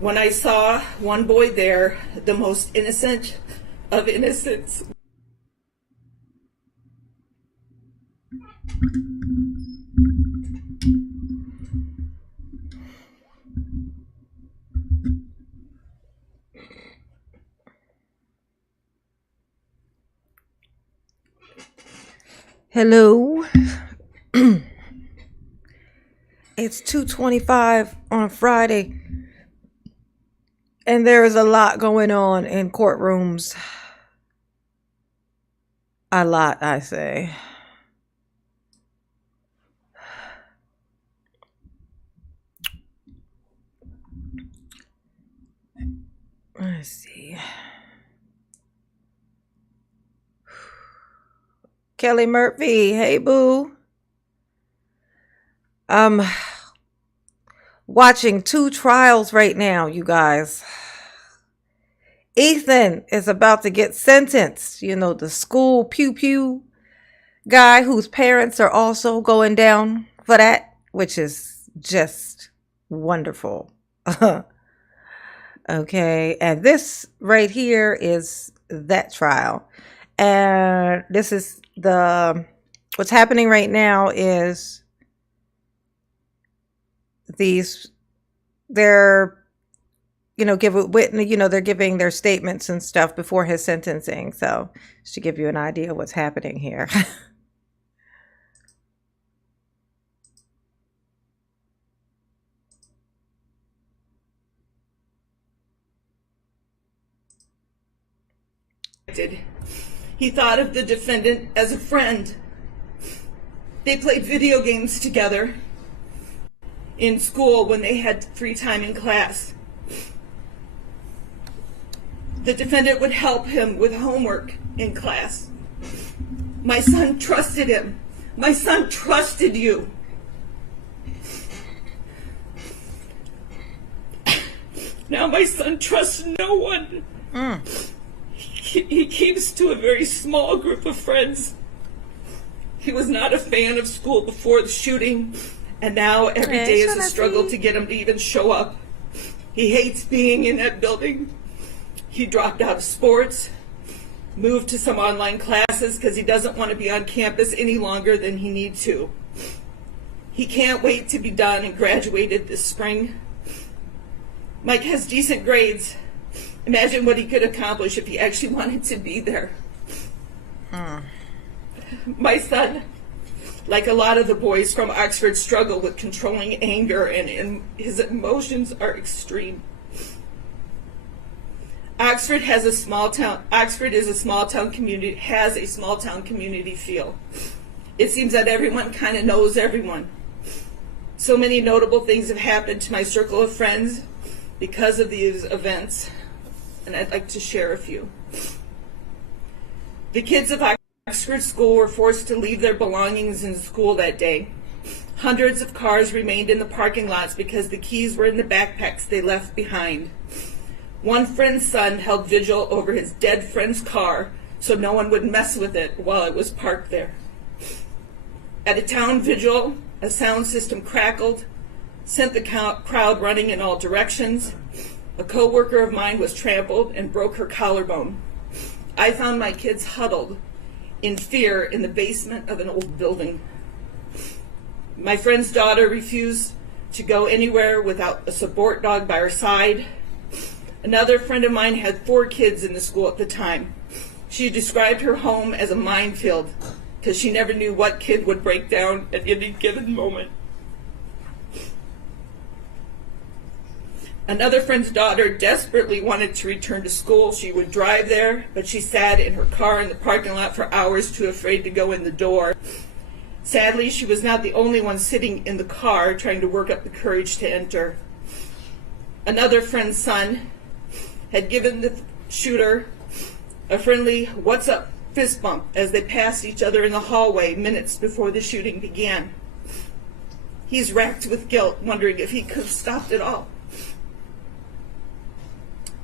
When I saw one boy there, the most innocent of innocents. Hello. It's 2:25 on a Friday, and there is a lot going on in courtrooms. A lot, I say. Let's see. Kelly Murphy, hey boo. Watching two trials right now, you guys. Ethan is about to get sentenced. You know, the school pew pew guy whose parents are also going down for that, which is just wonderful. Okay, and this right here is that trial. And this is what's happening right now is they're they're giving their statements and stuff before his sentencing. So just to give you an idea of what's happening here. He thought of the defendant as a friend. They played video games together in school when they had free time in class. The defendant would help him with homework in class. My son trusted him. My son trusted you. Now my son trusts no one. He keeps to a very small group of friends. He was not a fan of school before the shooting, and now every day is a struggle to get him to even show up. He hates being in that building. He dropped out of sports, moved to some online classes because he doesn't want to be on campus any longer than he needs to. He can't wait to be done and graduated this spring. Mike has decent grades. Imagine what he could accomplish if he actually wanted to be there. My son, like a lot of the boys from Oxford, struggle with controlling anger, and his emotions are extreme. Oxford is a small town community, has a small town community feel. It seems that everyone kind of knows everyone. So many notable things have happened to my circle of friends because of these events, and I'd like to share a few. The kids of Oxford School were forced to leave their belongings in school that day. Hundreds of cars remained in the parking lots because the keys were in the backpacks they left behind. One friend's son held vigil over his dead friend's car so no one would mess with it while it was parked there. At a town vigil, a sound system crackled, sent the crowd running in all directions. A co-worker of mine was trampled and broke her collarbone. I found my kids huddled in fear in the basement of an old building. My friend's daughter refused to go anywhere without a support dog by her side. Another friend of mine had 4 kids in the school at the time. She described her home as a minefield because she never knew what kid would break down at any given moment. Another friend's daughter desperately wanted to return to school. She would drive there, but she sat in her car in the parking lot for hours, too afraid to go in the door. Sadly, she was not the only one sitting in the car trying to work up the courage to enter. Another friend's son had given the shooter a friendly "what's up" fist bump as they passed each other in the hallway minutes before the shooting began. He's racked with guilt, wondering if he could have stopped it all.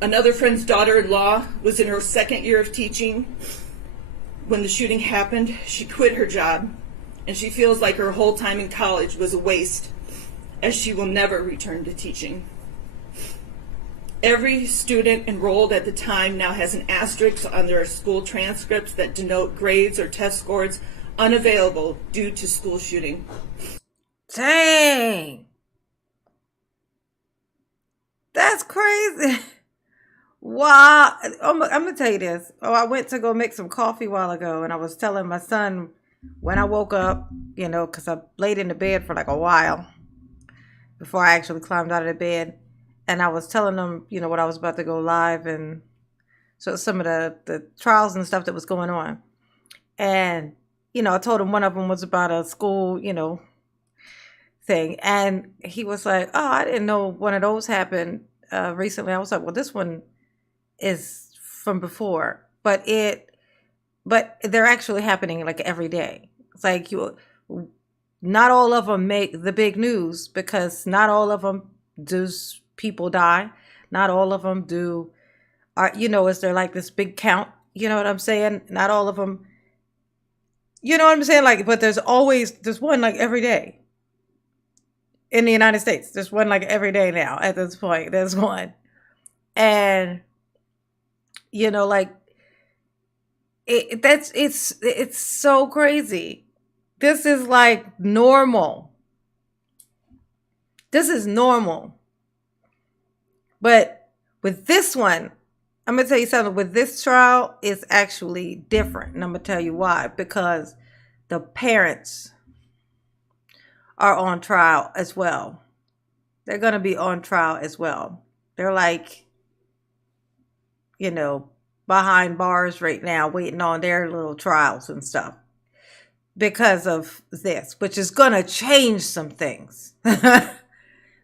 Another friend's daughter-in-law was in her 2nd year of teaching when the shooting happened. She quit her job, and she feels like her whole time in college was a waste, as she will never return to teaching. Every student enrolled at the time now has an asterisk on their school transcripts that denote grades or test scores unavailable due to school shooting. Dang. That's crazy. Wow. I'm going to tell you this. I went to go make some coffee a while ago, and I was telling my son when I woke up, because I laid in the bed for like a while before I actually climbed out of the bed. And I was telling them, what I was about to go live, and so some of the trials and stuff that was going on. And, I told him one of them was about a school, thing. And he was like, oh, I didn't know one of those happened recently. I was like, well, this one is from before, but they're actually happening like every day. It's like not all of them make the big news because not all of them do people die. Not all of them is there like this big count? You know what I'm saying? Not all of them, you know what I'm saying? Like, but there's one like every day in the United States. There's one like every day now at this point. There's one. And, like it's so crazy. This is like normal. This is normal. But with this one, I'm going to tell you something. With this trial, it's actually different. And I'm going to tell you why. Because the parents are on trial as well. They're going to be on trial as well. They're like, behind bars right now, waiting on their little trials and stuff. Because of this, which is going to change some things.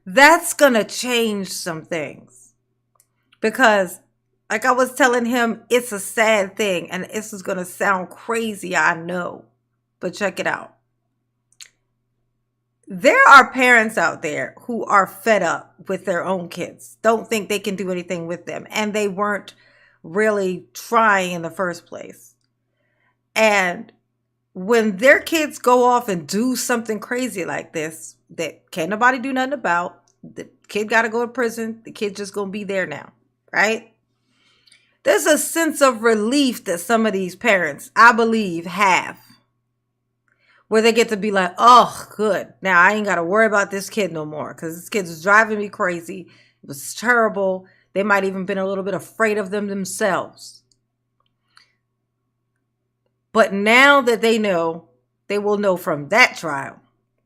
That's going to change some things. Because, like I was telling him, it's a sad thing. And this is going to sound crazy, I know. But check it out. There are parents out there who are fed up with their own kids. Don't think they can do anything with them. And they weren't really trying in the first place. And when their kids go off and do something crazy like this, that can't nobody do nothing about, the kid got to go to prison. The kid's just going to be there now, right? There's a sense of relief that some of these parents, I believe, have. Where they get to be like, oh, good. Now I ain't got to worry about this kid no more. Because this kid is driving me crazy. It was terrible. They might even been a little bit afraid of them themselves. But now that they know, they will know from that trial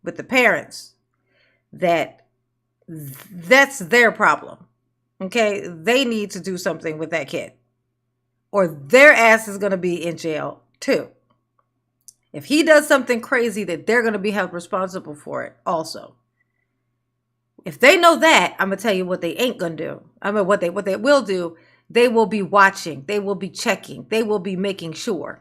with the parents that that's their problem. Okay? They need to do something with that kid. Or their ass is going to be in jail too. If he does something crazy, that they're going to be held responsible for it also. If they know that, I'm going to tell you what they ain't going to do. I mean, what they will do, they will be watching. They will be checking. They will be making sure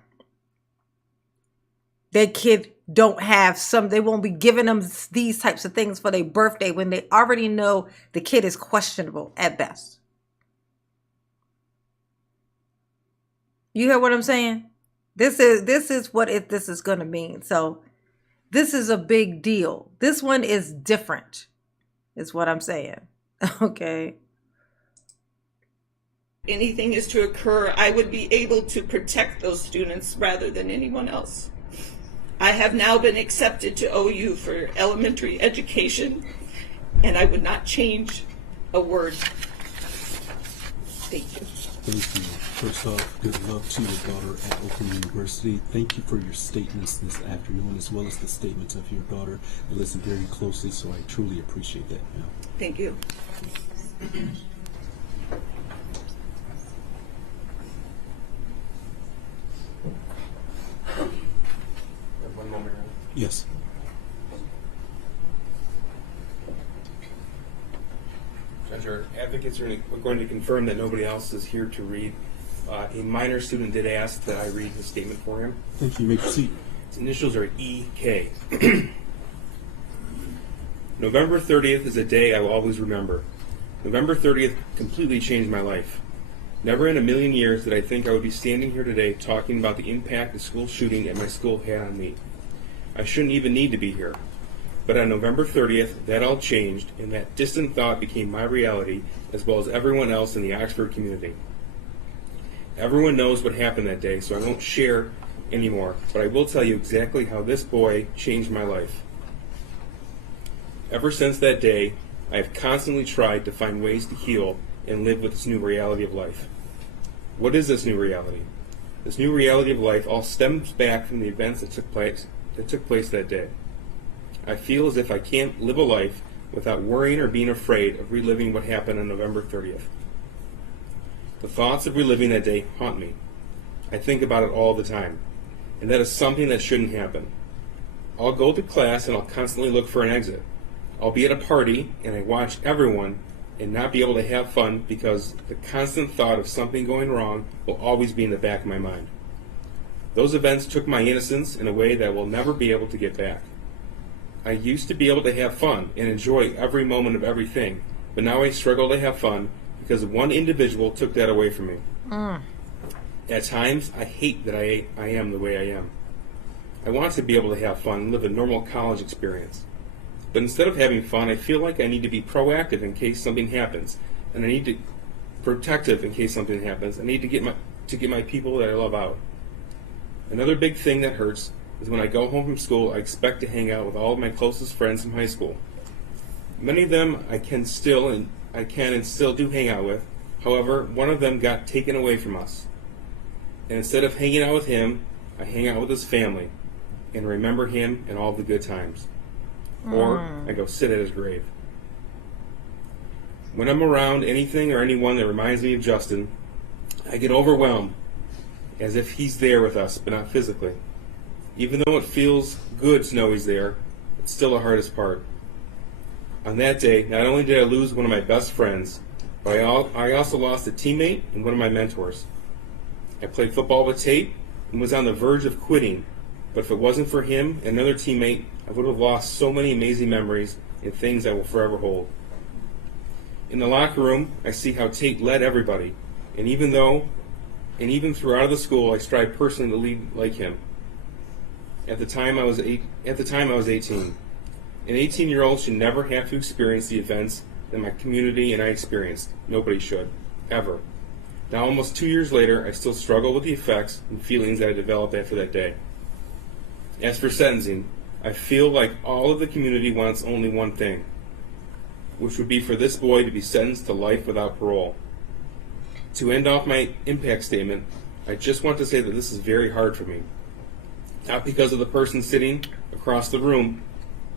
that kid they won't be giving them these types of things for their birthday when they already know the kid is questionable at best. You hear what I'm saying? This is what this is going to mean. So this is a big deal. This one is different, is what I'm saying. Okay. Anything is to occur, I would be able to protect those students rather than anyone else. I have now been accepted to OU for elementary education, and I would not change a word. Thank you. Thank you. First off, good luck to your daughter at Oakland University. Thank you for your statements this afternoon, as well as the statements of your daughter. I listened very closely, so I truly appreciate that, ma'am. Thank you. One moment. Yes. Judge, our advocates are going to confirm that nobody else is here to read. A minor student did ask that I read his statement for him. Thank you. You may proceed. His initials are EK. November 30th is a day I will always remember. November 30th completely changed my life. Never in a million years did I think I would be standing here today talking about the impact the school shooting at my school had on me. I shouldn't even need to be here. But on November 30th, that all changed, and that distant thought became my reality, as well as everyone else in the Oxford community. Everyone knows what happened that day, so I won't share anymore, but I will tell you exactly how this boy changed my life. Ever since that day, I have constantly tried to find ways to heal and live with this new reality of life. What is this new reality? This new reality of life all stems back from the events that took place that day. I feel as if I can't live a life without worrying or being afraid of reliving what happened on November 30th. The thoughts of reliving that day haunt me. I think about it all the time, and that is something that shouldn't happen. I'll go to class and I'll constantly look for an exit. I'll be at a party and I watch everyone and not be able to have fun because the constant thought of something going wrong will always be in the back of my mind. Those events took my innocence in a way that I will never be able to get back. I used to be able to have fun and enjoy every moment of everything, but now I struggle to have fun because one individual took that away from me. At times, I hate that I am the way I am. I want to be able to have fun and live a normal college experience. But instead of having fun, I feel like I need to be proactive in case something happens, and I need to be protective in case something happens. I need to get my people that I love out. Another big thing that hurts is when I go home from school, I expect to hang out with all of my closest friends from high school. Many of them I can and still do hang out with. However, one of them got taken away from us. And instead of hanging out with him, I hang out with his family and remember him and all the good times. Or I go sit at his grave. When I'm around anything or anyone that reminds me of Justin, I get overwhelmed, as if he's there with us, but not physically. Even though it feels good to know he's there, it's still the hardest part. On that day, not only did I lose one of my best friends, but I also lost a teammate and one of my mentors. I played football with Tate and was on the verge of quitting, but if it wasn't for him and another teammate, I would have lost so many amazing memories and things I will forever hold. In the locker room, I see how Tate led everybody, and even throughout the school, I strive personally to lead like him. At the time, I was 18. An 18-year-old should never have to experience the events that my community and I experienced. Nobody should, ever. Now, almost 2 years later, I still struggle with the effects and feelings that I developed after that day. As for sentencing, I feel like all of the community wants only one thing, which would be for this boy to be sentenced to life without parole. To end off my impact statement, I just want to say that this is very hard for me. Not because of the person sitting across the room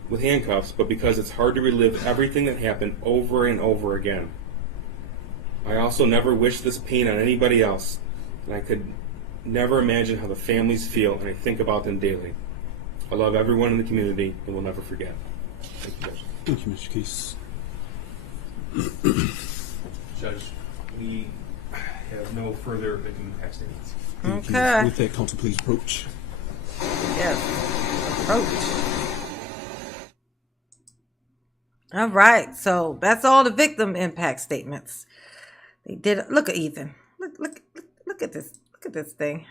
with handcuffs, but because it's hard to relive everything that happened over and over again. I also never wish this pain on anybody else, and I could never imagine how the families feel, and I think about them daily. I love everyone in the community and will never forget. Thank you, Judge. Thank you, Mr. Case. Judge, we have no further victim impact statements. Thank you. Okay. With that, counsel, please approach. Yes. Approach. All right. So that's all the victim impact statements. They did. Look at Ethan. Look at this. Look at this thing.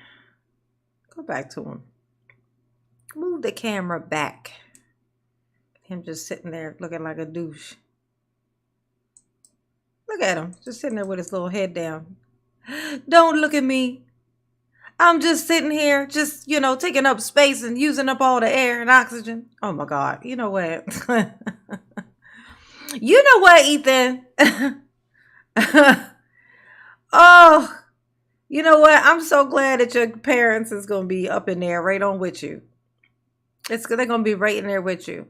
Go back to him. Move the camera back. Him just sitting there looking like a douche. Look at him. Just sitting there with his little head down. Don't look at me. I'm just sitting here, just, taking up space and using up all the air and oxygen. Oh, my God. You know what? You know what, Ethan? Oh, you know what? I'm so glad that your parents is going to be up in there right on with you. They're going to be right in there with you.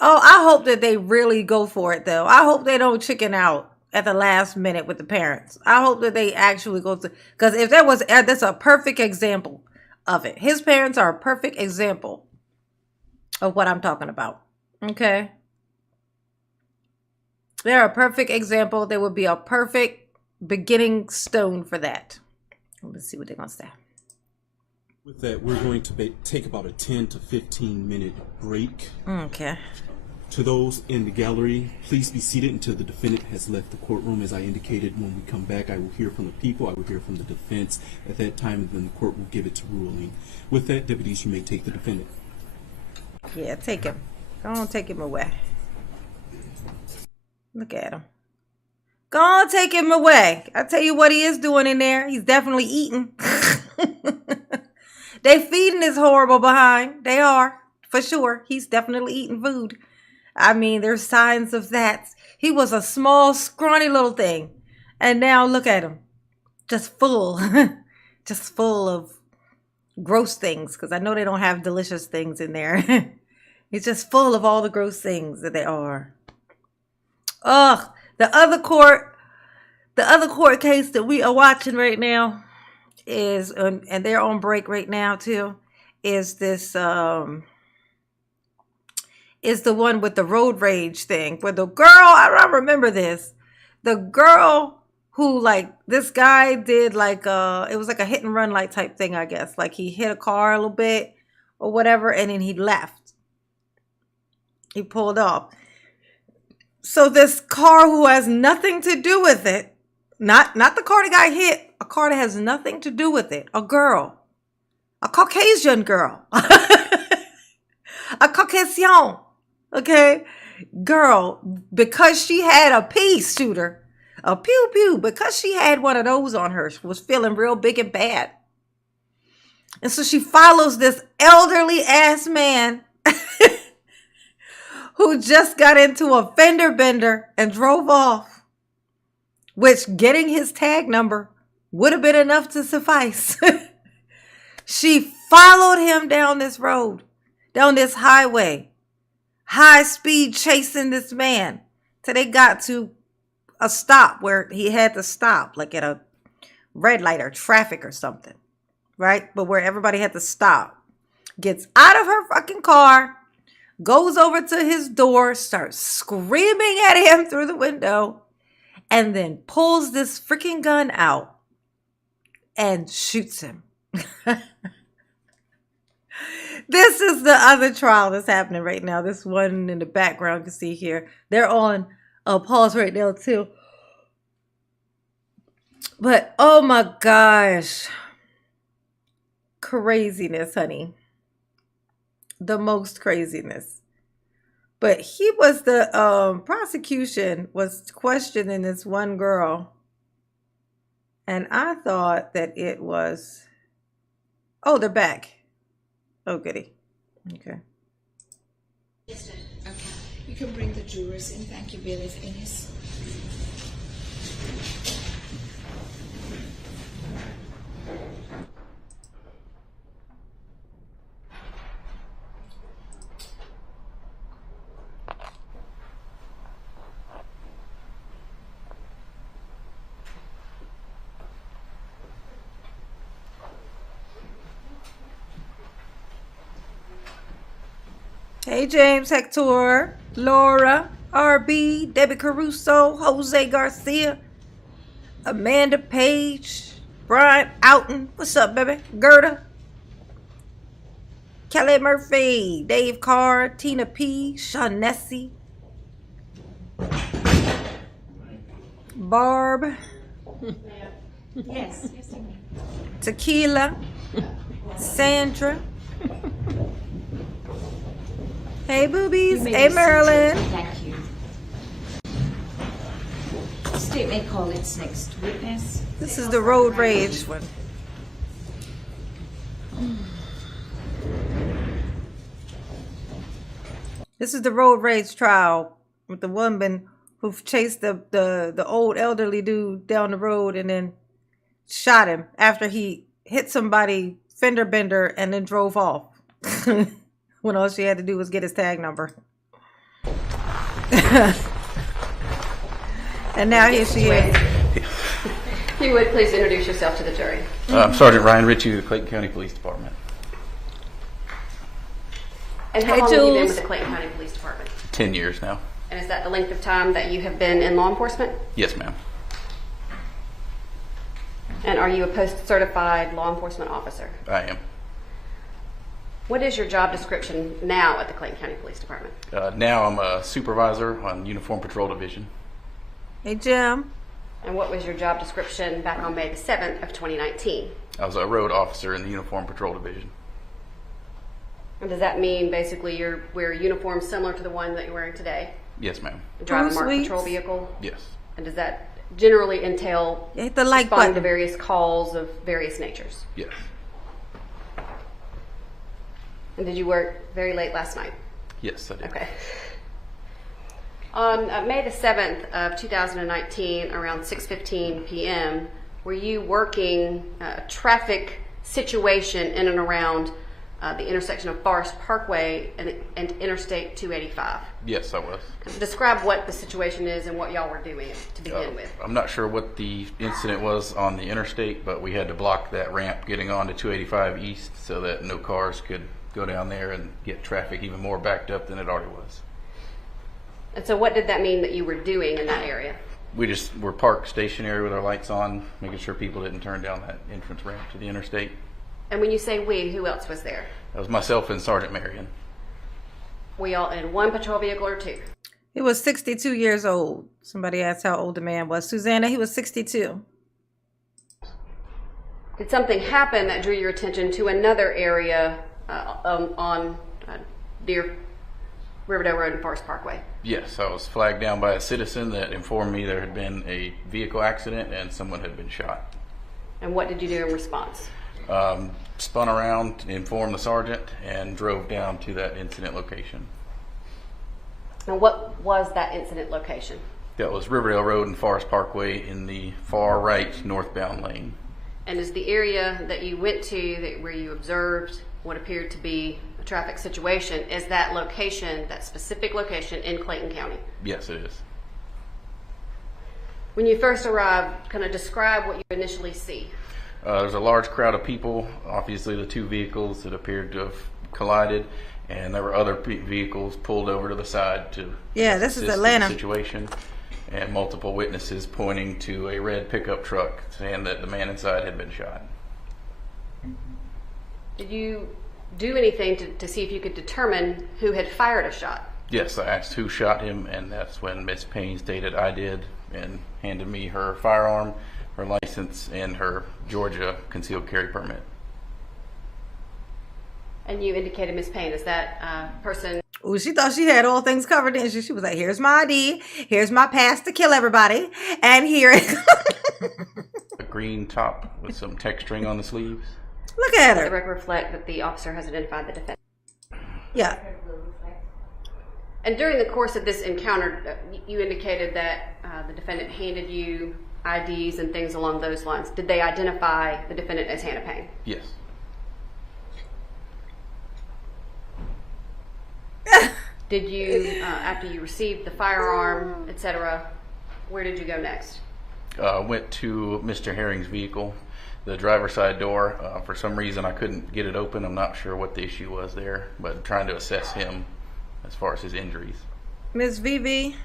Oh, I hope that they really go for it, though. I hope they don't chicken out at the last minute with the parents. I hope that they actually go to, because if that's a perfect example of it. His parents are a perfect example of what I'm talking about. Okay. They're a perfect example. They would be a perfect beginning stone for that. Let's see what they're going to say. With that, we're going to take about a 10 to 15 minute break. Okay. To those in the gallery, please be seated until the defendant has left the courtroom. As I indicated, when we come back, I will hear from the people, I will hear from the defense. At that time, then the court will give its ruling. With that, deputies, you may take the defendant. Yeah, take him. Go on, take him away. Look at him. Go on, take him away. I tell you what he is doing in there. He's definitely eating. They feeding his horrible behind. They are, for sure. He's definitely eating food. I mean, there's signs of that. He was a small, scrawny little thing. And now look at him. Just full. Just full of gross things. Because I know they don't have delicious things in there. He's just full of all the gross things that they are. Ugh. The other court case that we are watching right now is, and they're on break right now too, is this, is the one with the road rage thing where the girl, I don't remember this, the girl who, like, this guy did like, it was like a hit and run like type thing, I guess. Like he hit a car a little bit or whatever, and then he left. He pulled off. So this car who has nothing to do with it, not the car that got hit, a car that has nothing to do with it, a girl, a Caucasian girl, a Caucasian, okay, girl, because she had a pea shooter, a pew pew, because she had one of those on her, she was feeling real big and bad. And so she follows this elderly ass man who just got into a fender bender and drove off, which getting his tag number would have been enough to suffice. She followed him down this road, down this highway, high speed chasing this man till they got to a stop where he had to stop, like at a red light or traffic or something, right? But where everybody had to stop. Gets out of her fucking car, goes over to his door, starts screaming at him through the window, and then pulls this freaking gun out and shoots him. This is the other trial that's happening right now. This one in the background you can see here. They're on pause right now too. But oh my gosh. Craziness, honey. The most craziness. But he was the prosecution was questioning this one girl. And I thought that it was, oh, they're back. Oh, goody. Okay. Yes, sir. Okay. You can bring the jurors in. Thank you, Billy Ennis. Hey, James, Hector, Laura, RB, Debbie Caruso, Jose Garcia, Amanda Page, Brian Outen. What's up, baby? Gerda, Kelly Murphy, Dave Carr, Tina P, Shaughnessy, Barb, Yes. Tequila, Sandra. Hey, boobies. Hey, Marilyn. Thank you. State may call its next witness. This is the road rage one. This is the road rage trial with the woman who chased the old elderly dude down the road and then shot him after he hit somebody fender bender and then drove off. When all she had to do was get his tag number. And now here she is. If you would, please introduce yourself to the jury. I'm Sergeant Ryan Ritchie of the Clayton County Police Department. And how Hey, long have you been Jules. with the Clayton County Police Department? 10 years now. And is that the length of time that you have been in law enforcement? Yes, ma'am. And are you a post-certified law enforcement officer? I am. What is your job description now at the Clayton County Police Department? Now I'm a supervisor on Uniform Patrol Division. Hey, Jim. And what was your job description back on May the 7th of 2019? I was a road officer in the Uniform Patrol Division. And does that mean basically you're wearing a uniform similar to the one that you're wearing today? Yes, ma'am. Drive a Bruce marked Weeks? patrol vehicle? Yes. And does that generally entail You hit the like responding to button. various calls of various natures? Yes. And did you work very late last night? Yes, I did. Okay. On May the 7th of 2019, around 6:15 p.m., were you working a traffic situation in and around the intersection of Forest Parkway and Interstate 285? Yes, I was. Describe what the situation is and what y'all were doing to begin with. I'm not sure what the incident was on the interstate, but we had to block that ramp getting onto 285 East so that no cars could go down there and get traffic even more backed up than it already was. And so what did that mean that you were doing in that area? We just were parked stationary with our lights on, making sure people didn't turn down that entrance ramp to the interstate. And when you say we, who else was there? That was myself and Sergeant Marion. Were y'all in one patrol vehicle or two? He was 62 years old. Somebody asked how old the man was. Susanna, he was 62. Did something happen that drew your attention to another area on near Riverdale Road and Forest Parkway? Yes, I was flagged down by a citizen that informed me there had been a vehicle accident and someone had been shot. And what did you do in response? Spun around, informed the sergeant, and drove down to that incident location. And what was that incident location? That was Riverdale Road and Forest Parkway in the far right northbound lane. And is the area that you went to where you observed what appeared to be a traffic situation, is that location, that specific location in Clayton County? Yes, it is. When you first arrived, kind of describe what you initially see. There's a large crowd of people, obviously the two vehicles that appeared to have collided, and there were other vehicles pulled over to the side to Yeah, this is assist in Atlanta. the situation, and multiple witnesses pointing to a red pickup truck saying that the man inside had been shot. Did you do anything to see if you could determine who had fired a shot? Yes, I asked who shot him, and that's when Miss Payne stated I did, and handed me her firearm, her license, and her Georgia concealed carry permit. And you indicated Miss Payne, is that person? Ooh, she thought she had all things covered, didn't she? She was like, here's my ID, here's my pass to kill everybody, and here A green top with some texturing on the sleeves. Look at The her. record reflect that the officer has identified the defendant. Yeah. And during the course of this encounter, you indicated that the defendant handed you IDs and things along those lines. Did they identify the defendant as Hannah Payne? Yes. Did you, after you received the firearm, etc., where did you go next? Went to Mr. Herring's vehicle, the driver's side door. For some reason, I couldn't get it open. I'm not sure what the issue was there, but trying to assess him as far as his injuries. Miss Vivi.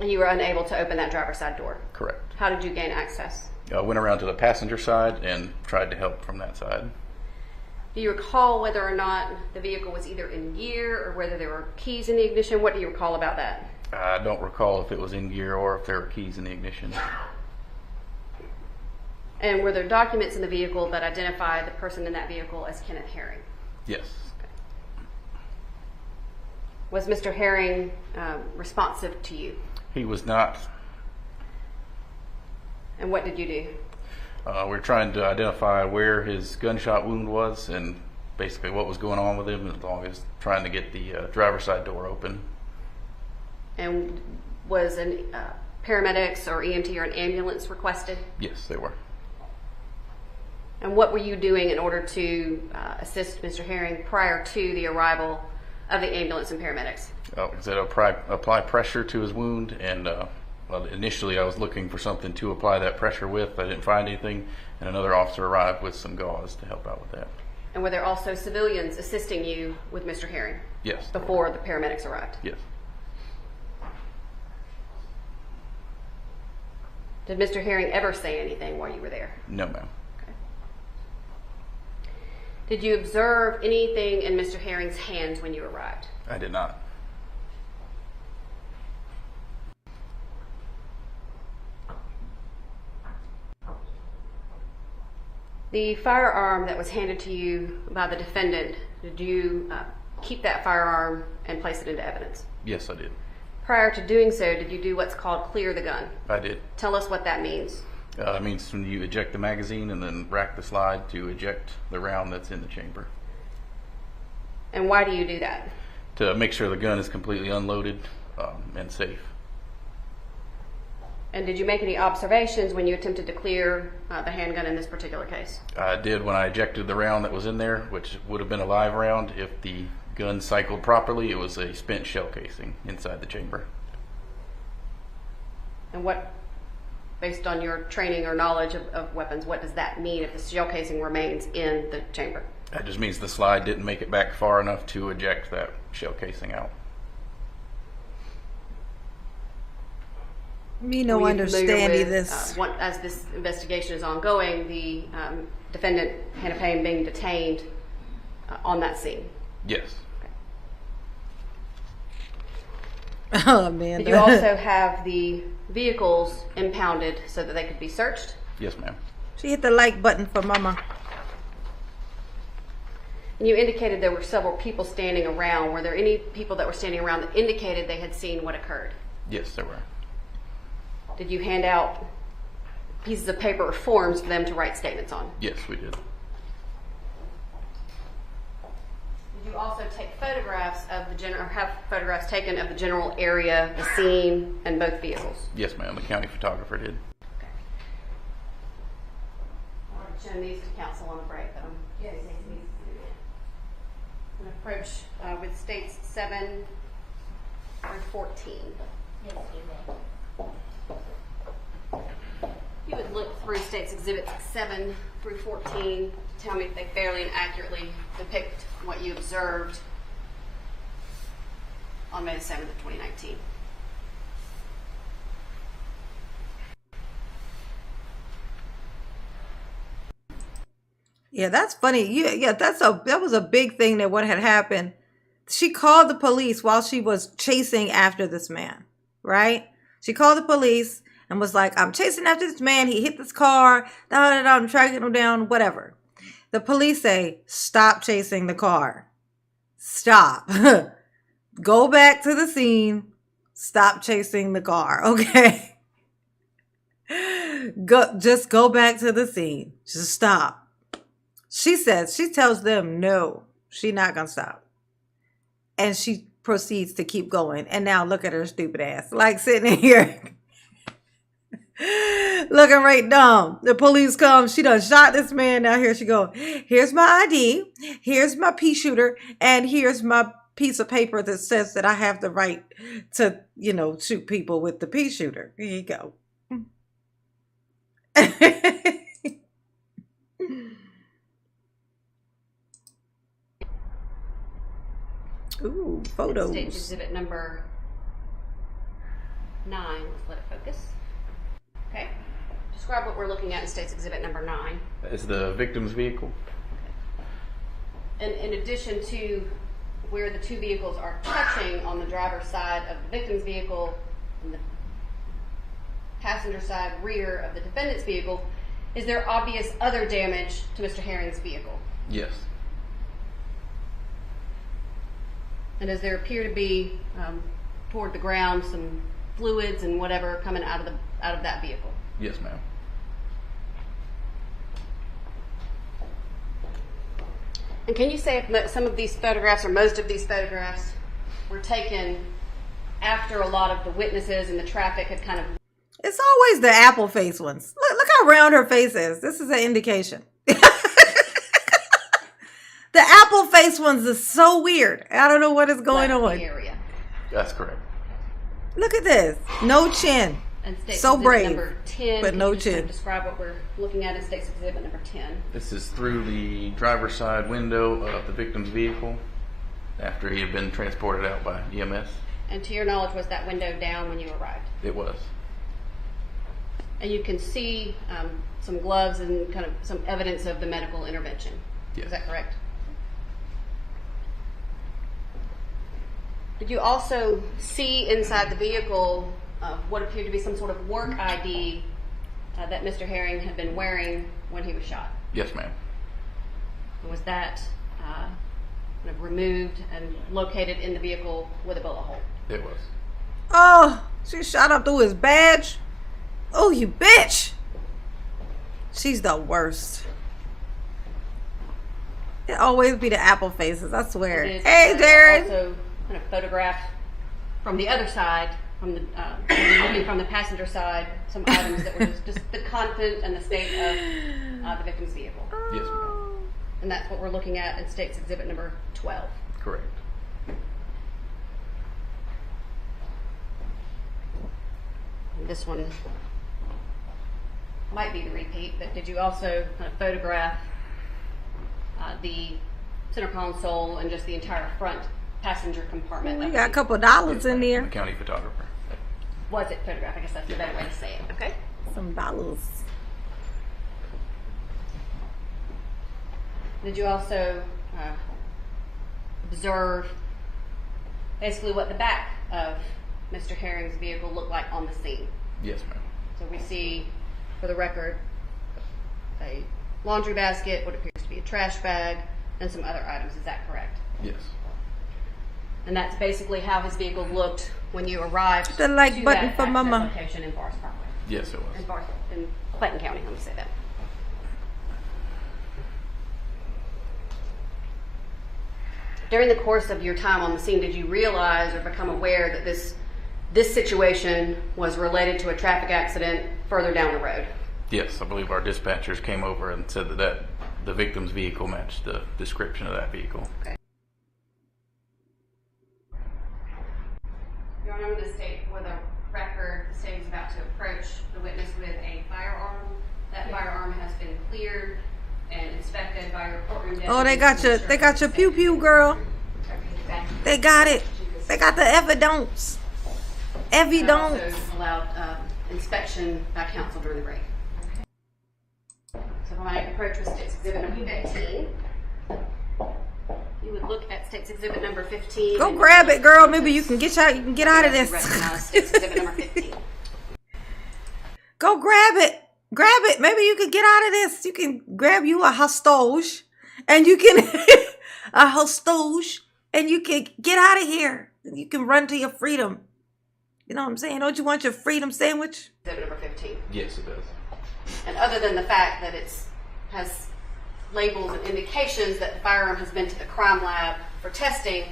And you were unable to open that driver's side door. Correct. How did you gain access? I went around to the passenger side and tried to help from that side. Do you recall whether or not the vehicle was either in gear or whether there were keys in the ignition? What do you recall about that? I don't recall if it was in gear or if there were keys in the ignition. And were there documents in the vehicle that identify the person in that vehicle as Kenneth Herring? Yes. Was Mr. Herring responsive to you? He was not. And what did you do? We're trying to identify where his gunshot wound was and basically what was going on with him, as long as trying to get the driver's side door open. And was an paramedics or EMT or an ambulance requested? Yes, they were. And what were you doing in order to assist Mr. Herring prior to the arrival of the ambulance and paramedics? Apply pressure to his wound, and well, initially I was looking for something to apply that pressure with. I didn't find anything, and another officer arrived with some gauze to help out with that. And were there also civilians assisting you with Mr. Herring? Yes. Before the paramedics arrived? Yes. Did Mr. Herring ever say anything while you were there? No, ma'am. Okay. Did you observe anything in Mr. Herring's hands when you arrived? I did not. The firearm that was handed to you by the defendant, did you keep that firearm and place it into evidence? Yes, I did. Prior to doing so, did you do what's called clear the gun? I did. Tell us what that means. It means when you eject the magazine and then rack the slide to eject the round that's in the chamber. And why do you do that? To make sure the gun is completely unloaded and safe. And did you make any observations when you attempted to clear the handgun in this particular case? I did when I ejected the round that was in there, which would have been a live round. If the gun cycled properly, it was a spent shell casing inside the chamber. And what, based on your training or knowledge of weapons, what does that mean if the shell casing remains in the chamber? That just means the slide didn't make it back far enough to eject that shell casing out. Me no Were you familiar understanding with, this. As this investigation is ongoing, the defendant, Hannah Payne, being detained on that scene? Yes. Oh, man. Did you also have the vehicles impounded so that they could be searched? Yes, ma'am. She hit the like button for mama. And you indicated there were several people standing around. Were there any people that were standing around that indicated they had seen what occurred? Yes, there were. Did you hand out pieces of paper or forms for them to write statements on? Yes, we did. Did you also take photographs of the general, or have photographs taken of the general area, the scene, and both vehicles? Yes, ma'am. The county photographer did. Okay. I would have shown these to counsel on a break, but I'm going to approach with states 7 through 14. Yes, you may. You would look through states exhibits 7 through 14, tell me if they fairly and accurately depict what you observed on May the 7th of 2019. Yeah, that's funny. Yeah, that was a big thing that what had happened. She called the police while she was chasing after this man, right? She called the police and was like, I'm chasing after this man. He hit this car. I'm tracking him down, whatever. The police say, stop chasing the car. Stop. Go back to the scene. Stop chasing the car, okay? Just go back to the scene. Just stop. She tells them, no, she's not going to stop. And she proceeds to keep going. And now look at her stupid ass, like sitting in here. Looking right dumb. The police come. She done shot this man. Now here she go. Here's my ID. Here's my pea shooter. And here's my piece of paper that says that I have the right to, shoot people with the pea shooter. Here you go. Ooh, photos. States exhibit number 9. Let's let it focus. Okay. Describe what we're looking at in states exhibit number 9. Is the victim's vehicle? And in addition to where the two vehicles are touching on the driver's side of the victim's vehicle and the passenger side rear of the defendant's vehicle, is there obvious other damage to Mr. Herring's vehicle? Yes. And does there appear to be toward the ground some fluids and whatever coming out of that vehicle? Yes, ma'am. And can you say if some of these photographs or most of these photographs were taken after a lot of the witnesses and the traffic had kind of... It's always the apple face ones. Look how round her face is. This is an indication. The apple face ones is so weird. I don't know what is going on. The area. That's correct. Look at this. No chin. And states So exhibit brave, number 10. but Can no you just kind chin. of describe what we're looking at in states exhibit number 10. This is through the driver's side window of the victim's vehicle after he had been transported out by EMS. And to your knowledge, was that window down when you arrived? It was. And you can see some gloves and kind of some evidence of the medical intervention. Yes. Is that correct? Did you also see inside the vehicle what appeared to be some sort of work ID that Mr. Herring had been wearing when he was shot? Yes, ma'am. Was that kind of removed and located in the vehicle with a bullet hole? It was. Oh, she shot up through his badge. Oh, you bitch. She's the worst. It always be the apple faces, I swear. Hey, Darren. Also kind of photograph from the other side, from the looking from the passenger side, some items that were just the content and the state of the victim's vehicle. Yes, ma'am. And that's what we're looking at in State's Exhibit number 12. Correct. And this one might be the repeat, but did you also kind of photograph the center console and just the entire front passenger compartment? We got a couple dollars in I'm a there. county photographer. Was it photographed? I guess that's the better way to say it. Okay. Some dollars. Did you also observe basically what the back of Mr. Herring's vehicle looked like on the scene? Yes, ma'am. So we see, for the record, a laundry basket, what appears to be a trash bag, and some other items. Is that correct? Yes. And that's basically how his vehicle looked when you arrived The like to button that for access mama. location in Forest Parkway. Yes, it was. In Clayton County, let me say that. During the course of your time on the scene, did you realize or become aware that this situation was related to a traffic accident further down the road? Yes, I believe our dispatchers came over and said that the victim's vehicle matched the description of that vehicle. Okay. Your Honor, I'm going to state for the record, the state is about to approach the witness with a firearm. That firearm has been cleared and inspected by your courtroom deputy. Oh, they got your pew pew, girl. They got it. They got the evidence. Evidence. Also allowed inspection by counsel during the break. Okay. So when I approach with State's Exhibit number 15, you would look at State's Exhibit number 15. Go grab it, girl. Maybe you can get out. You can get out of this. Recognize State's Exhibit number 15. Go grab it. Grab it. Maybe you can get out of this. You can grab you a hostage, and you can a hostage, and you can get out of here. You can run to your freedom. You know what I'm saying? Don't you want your freedom sandwich? Exhibit number 15. Yes, it does. And other than the fact that it has labels and indications that the firearm has been to the crime lab for testing,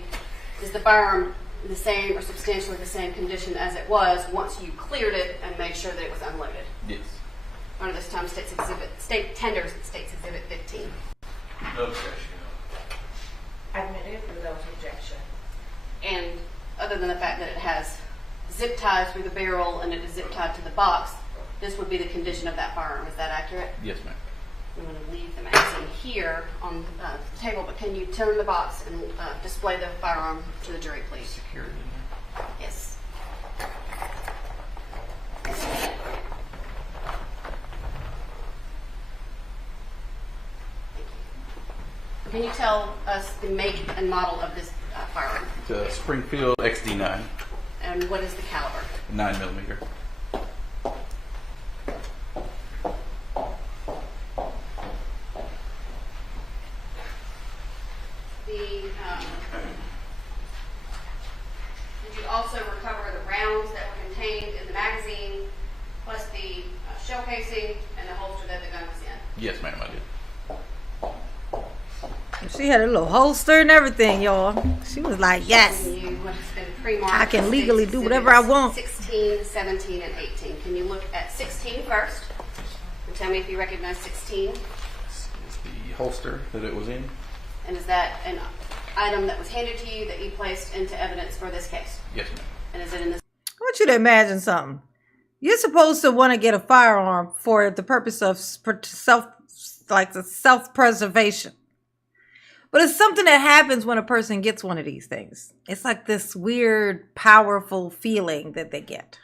is the firearm in the same or substantially the same condition as it was once you cleared it and made sure that it was unloaded? Yes. Under this time, State tenders State's Exhibit 15. No objection. Admitted without objection. And other than the fact that it has zip ties through the barrel and it is zip tied to the box, this would be the condition of that firearm. Is that accurate? Yes, ma'am. I'm going to leave the magazine here on the table, but can you turn the box and display the firearm to the jury, please? Secured in there. Yes. Can you tell us the make and model of this firearm? It's a Springfield XD9, And what is the caliber? 9mm. Did you also recover the rounds that were contained in the magazine, plus the shell casing and the holster that the gun was in? Yes, ma'am, I did. She had a little holster and everything, y'all. She was like, yes. You what has been pre-marked I can as legally State's do whatever I Exhibits want. 16, 17, and 18. Can you look at 16 first and tell me if you recognize 16? It's the holster that it was in. And is that an item that was handed to you that you placed into evidence for this case? Yes, ma'am. And is it in this? I want you to imagine something. You're supposed to want to get a firearm for the purpose of self-preservation. But it's something that happens when a person gets one of these things. It's like this weird, powerful feeling that they get.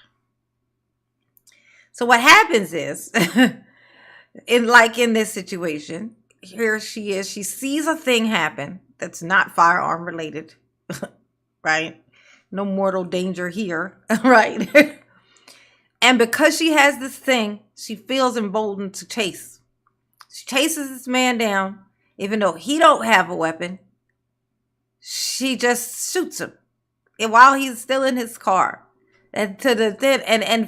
So what happens is, in this situation, here she is. She sees a thing happen that's not firearm related, right? No mortal danger here, right? And because she has this thing, she feels emboldened to chase. She chases this man down, even though he don't have a weapon. She just shoots him, and while he's still in his car, and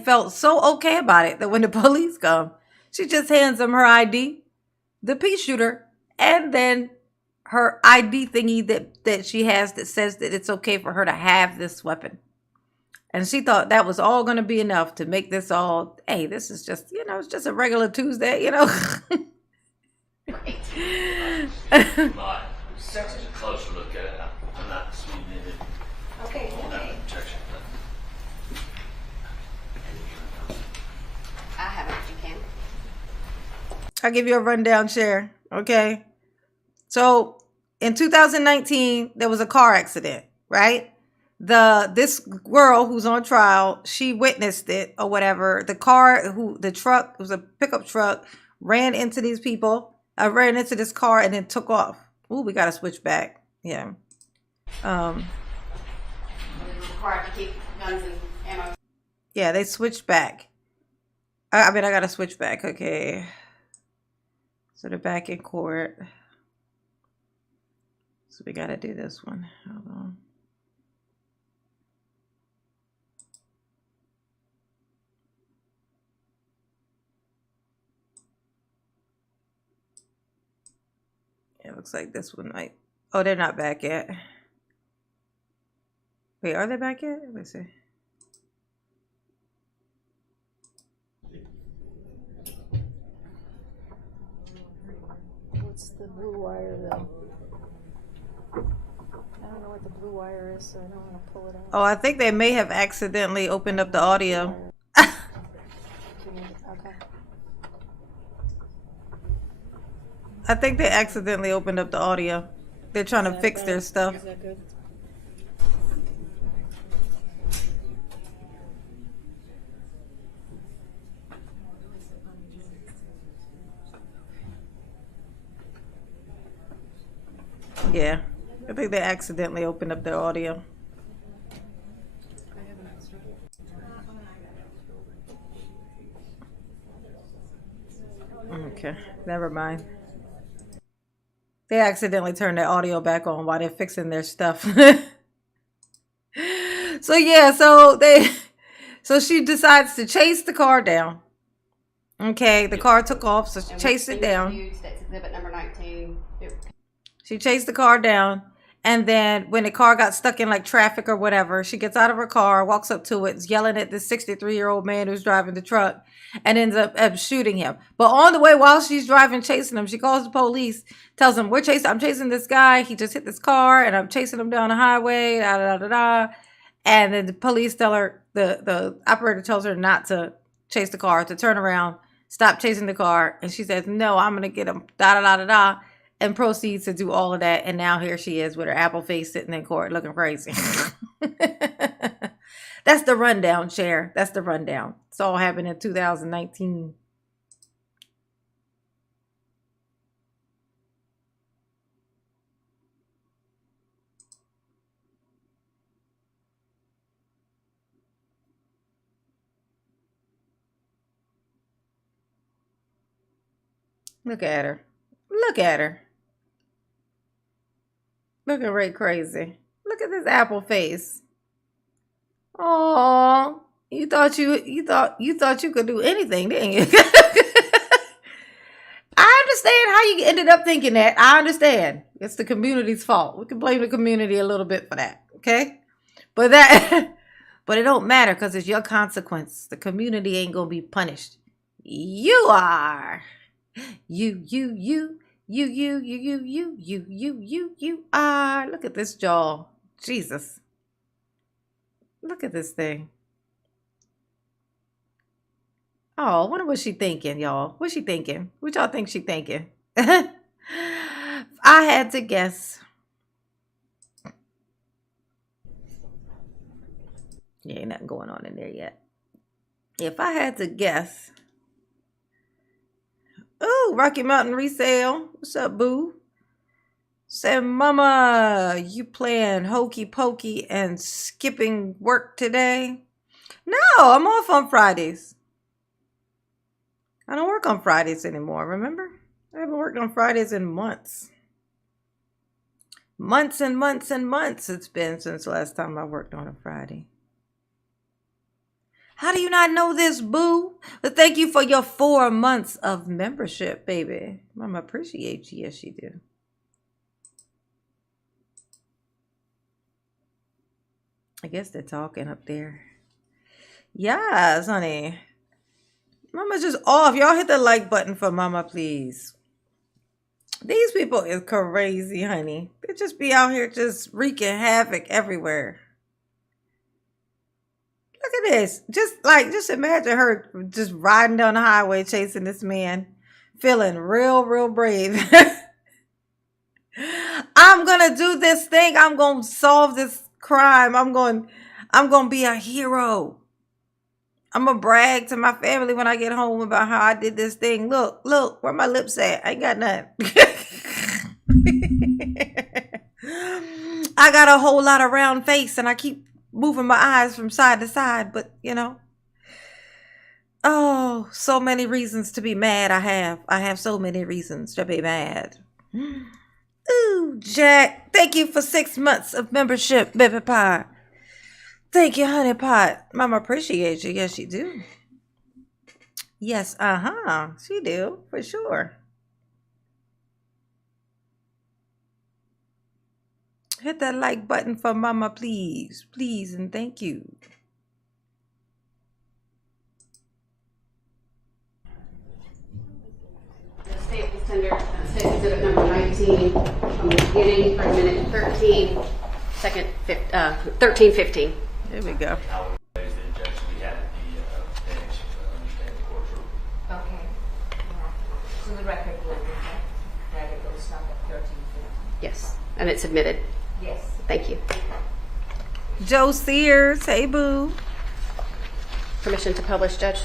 felt so okay about it that when the police come, she just hands him her ID, the pea shooter, and then her ID thingy that she has that says that it's okay for her to have this weapon. And she thought that was all going to be enough to make this all, hey, this is just, it's just a regular Tuesday, But such a closer look at it. I'm not speeding it. Okay, Won't have okay. the protection, but I have it. You can. I'll give you a rundown, Cher. Okay. So in 2019, there was a car accident, right? This girl who's on trial, she witnessed it or whatever. The truck, it was a pickup truck, ran into these people. I ran into this car and then took off. Ooh, we got to switch back. Yeah. We're required to keep guns and ammo. Yeah, they switched back. I got to switch back. Okay. So they're back in court. So we got to do this one. Hold on. It looks like this one might. Oh, they're not back yet. Wait, are they back yet? Let me see. What's the blue wire though? I don't know what the blue wire is, so I don't want to pull it out. Oh, I think they may have accidentally opened up the audio. Okay. I think they accidentally opened up the audio. They're trying to fix their stuff. Is that good? Yeah. I think they accidentally opened up their audio. Okay, never mind. They accidentally turned their audio back on while they're fixing their stuff. So she decides to chase the car down. Okay, the car took off, so she chased it down. State's exhibit number 19. She chased the car down, and then when the car got stuck in like traffic or whatever, she gets out of her car, walks up to it, is yelling at this 63-year-old man who's driving the truck, and ends up shooting him. But on the way, while she's driving, chasing him, she calls the police, tells them, I'm chasing this guy. He just hit this car, and I'm chasing him down the highway, da da da da. And then the police tell her, the operator tells her not to chase the car, to turn around, stop chasing the car. And she says, no, I'm going to get him, da da da da da. And proceeds to do all of that. And now here she is with her apple face sitting in court looking crazy. That's the rundown, Cher. That's the rundown. It's all happened in 2019. Look at her. Look at her. Looking right crazy. Look at this apple face. Oh, you thought you could do anything, didn't you? I understand how you ended up thinking that. I understand. It's the community's fault. We can blame the community a little bit for that. Okay? But it don't matter because it's your consequence. The community ain't gonna be punished. You are. You are. Look at this jaw. Jesus. Look at this thing. Oh, I wonder what she thinking, y'all. What's she thinking? What y'all think she thinking? I had to guess. Yeah, ain't nothing going on in there yet. If I had to guess. Ooh, Rocky Mountain resale. What's up, boo? Said, Mama, you playing hokey pokey and skipping work today? No, I'm off on Fridays. I don't work on Fridays anymore, remember? I haven't worked on Fridays in months. Months and months and months it's been since the last time I worked on a Friday. How do you not know this, boo? But thank you for your 4 months of membership, baby. Mama appreciate you. Yes, she do. I guess they're talking up there. Yes, honey. Mama's just off. Y'all hit the like button for Mama, please. These people is crazy, honey. They just be out here just wreaking havoc everywhere. Look at this. Just imagine her just riding down the highway chasing this man. Feeling real brave. I'm gonna do this thing. I'm gonna solve this crime. I'm gonna be a hero. I'm gonna brag to my family when I get home about how I did this thing. Look, where my lips at? I ain't got nothing. I got a whole lot of round face and I keep moving my eyes from side to side, but you know. Oh, so many reasons to be mad. I have so many reasons to be mad. Ooh, Jack, thank you for 6 months of membership, baby pie. Thank you, honey pot. Mama appreciate you. Yes, she do. Yes, she do, for sure. Hit that like button for Mama, please. Please and thank you. The state was tender, state exhibit number 19, from the beginning for minute 13, second, 13:15. There we go. The objection we had at the bench to understand the court's rule. Okay. Yeah. So the record will reflect that it will stop at 13:50. Yes, and it's submitted. Yes. Thank you. Joe Sears, hey boo. Permission to publish, Judge?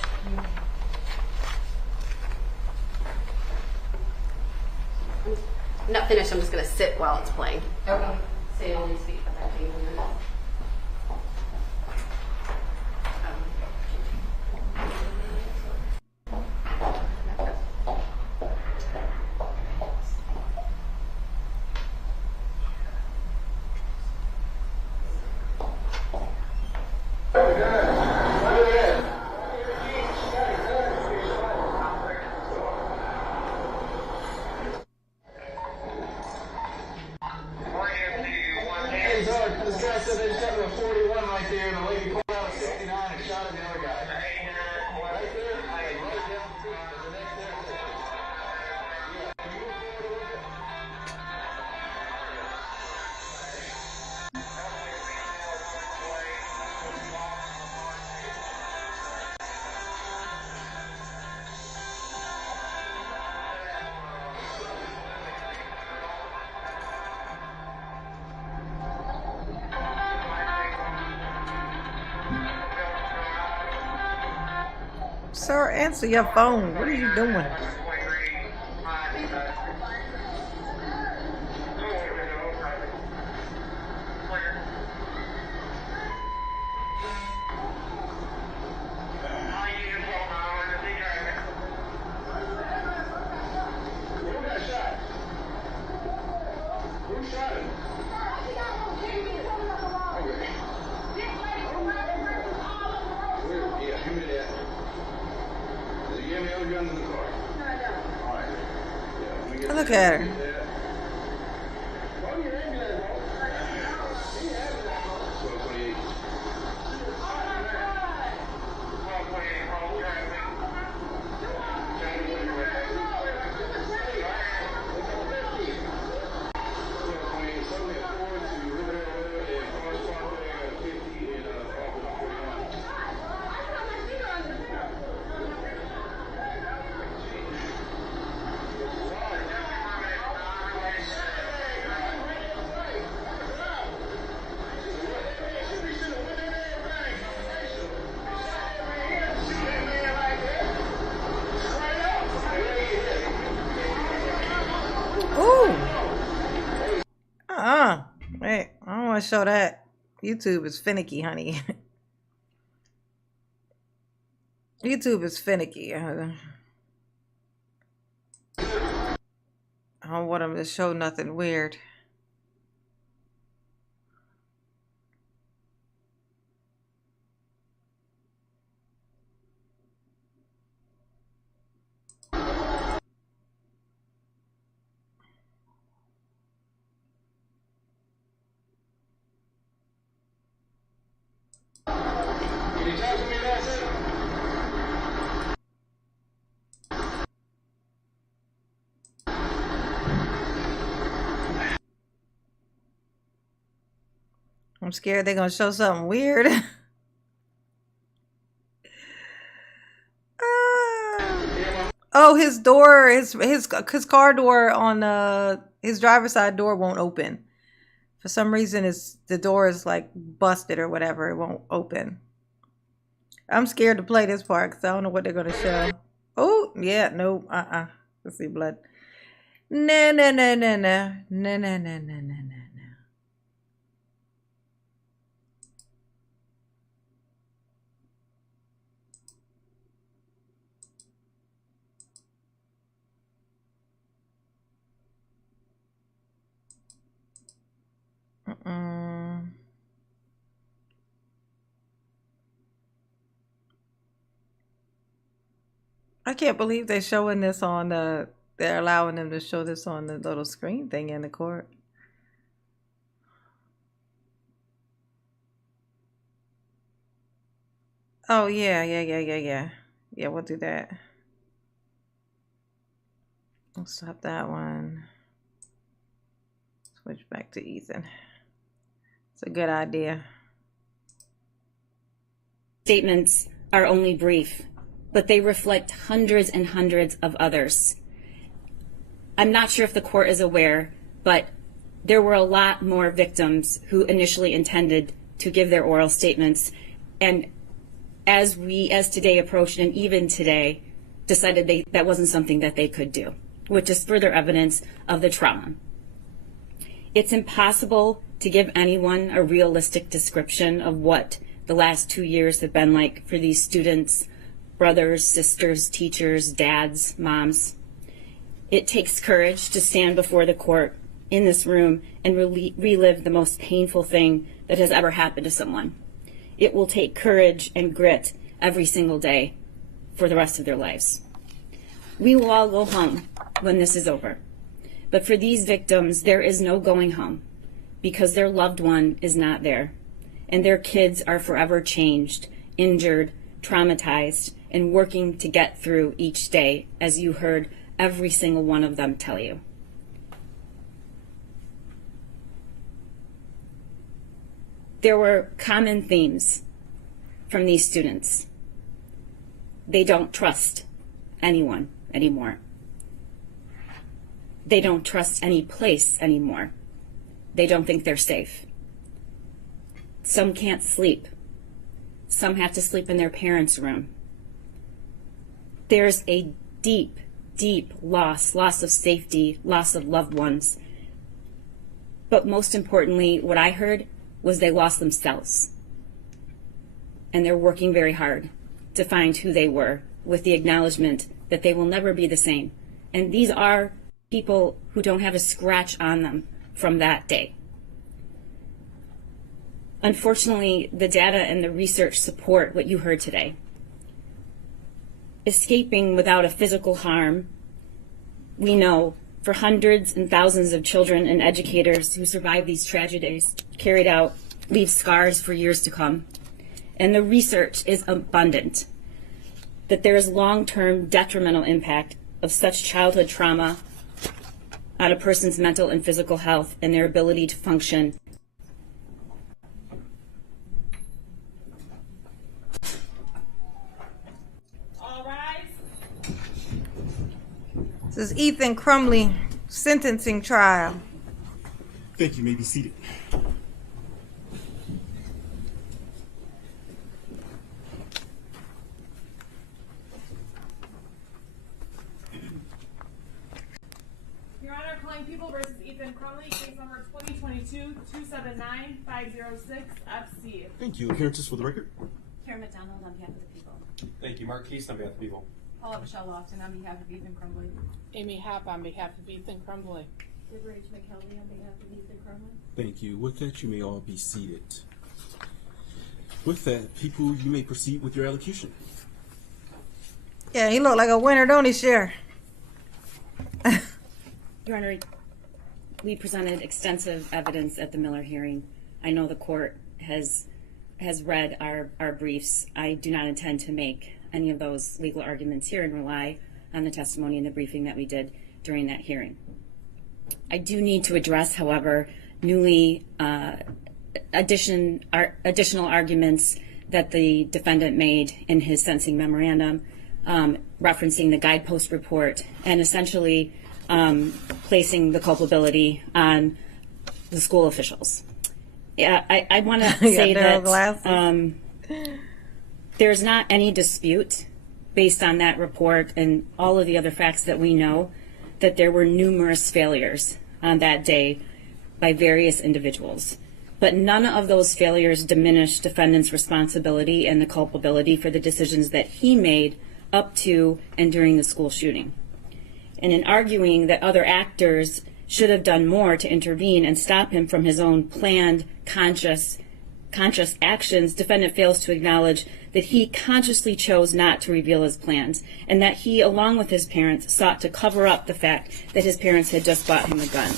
I'm not finished. I'm just going to sit while it's playing. Okay. Say only speak for 15 minutes. Sir, answer your phone. What are you doing? Look at her. Hey, I don't want to show that. YouTube is finicky, honey. YouTube is finicky. I don't want them to show nothing weird. I'm scared they're gonna show something weird. Oh, his door, his car door on his driver's side door won't open. For some reason, the door is like busted or whatever. It won't open. I'm scared to play this part because I don't know what they're gonna show. Oh yeah, no, Let's see blood. No. I can't believe they're showing this on they're allowing them to show this on the little screen thing in the court. Oh yeah. Yeah, we'll do that. We'll stop that one. Switch back to Ethan. It's a good idea. Statements are only brief, but they reflect hundreds and hundreds of others. I'm not sure if the court is aware, but there were a lot more victims who initially intended to give their oral statements, and as today approached, and even today, decided that wasn't something that they could do, which is further evidence of the trauma. It's impossible to give anyone a realistic description of what the last 2 years have been like for these students, brothers, sisters, teachers, dads, moms. It takes courage to stand before the court in this room and relive the most painful thing that has ever happened to someone. It will take courage and grit every single day for the rest of their lives. We will all go home when this is over. But for these victims, there is no going home because their loved one is not there. And their kids are forever changed, injured, traumatized, and working to get through each day, as you heard every single one of them tell you. There were common themes from these students. They don't trust anyone anymore. They don't trust any place anymore. They don't think they're safe. Some can't sleep. Some have to sleep in their parents' room. There's a deep, deep loss of safety, loss of loved ones. But most importantly, what I heard was they lost themselves. And they're working very hard to find who they were, with the acknowledgement that they will never be the same. And these are people who don't have a scratch on them from that day. Unfortunately, the data and the research support what you heard today. Escaping without a physical harm, we know, for hundreds and thousands of children and educators who survive these tragedies carried out, leave scars for years to come. And the research is abundant that there is long-term detrimental impact of such childhood trauma on a person's mental and physical health and their ability to function. All rise. This is Ethan Crumbley sentencing trial. Thank you. You may be seated. Your Honor, calling People versus Ethan Crumbley, case number 2022-279-506 FC. Thank you. Appearances for the record. Karen McDonald on behalf of the people. Thank you, Mark Keast on behalf of the people. Paula Michelle Lofton on behalf of Ethan Crumbley. Amy Happ on behalf of Ethan Crumbley. Deborah H. McKelvey on behalf of Ethan Crumbley. Thank you. With that, you may all be seated. With that, people, you may proceed with your elocution. Yeah, he looked like a winner, don't he, Cher? Your Honor, we presented extensive evidence at the Miller hearing. I know the court has read our briefs. I do not intend to make any of those legal arguments here and rely on the testimony and the briefing that we did during that hearing. I do need to address, however, newly additional arguments that the defendant made in his sentencing memorandum, referencing the guidepost report and essentially placing the culpability on the school officials. Yeah, I want to say that there's not any dispute based on that report and all of the other facts that we know that there were numerous failures on that day by various individuals. But none of those failures diminished defendant's responsibility and the culpability for the decisions that he made up to and during the school shooting. And in arguing that other actors should have done more to intervene and stop him from his own planned, conscious actions, defendant fails to acknowledge that he consciously chose not to reveal his plans and that he, along with his parents, sought to cover up the fact that his parents had just bought him a gun.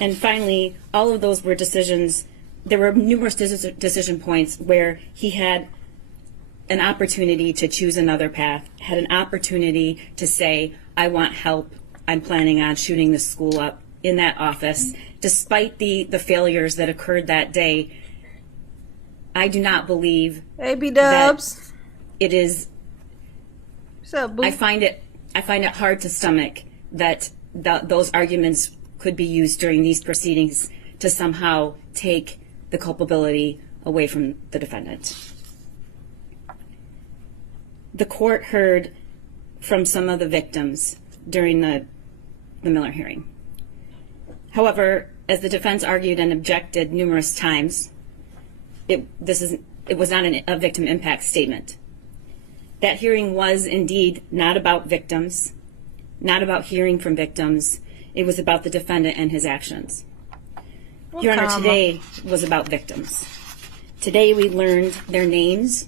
And finally, all of those were decisions, there were numerous decision points where he had an opportunity to choose another path, had an opportunity to say, I want help, I'm planning on shooting the school up in that office. Despite the failures that occurred that day, I do not believe Dubs. that it is, What's up, boo? I find it hard to stomach that those arguments could be used during these proceedings to somehow take the culpability away from the defendant. The court heard from some of the victims during the Miller hearing. However, as the defense argued and objected numerous times, it was not a victim impact statement. That hearing was indeed not about victims, not about hearing from victims. It was about the defendant and his actions. Your Honor, today was about victims. Today we learned their names,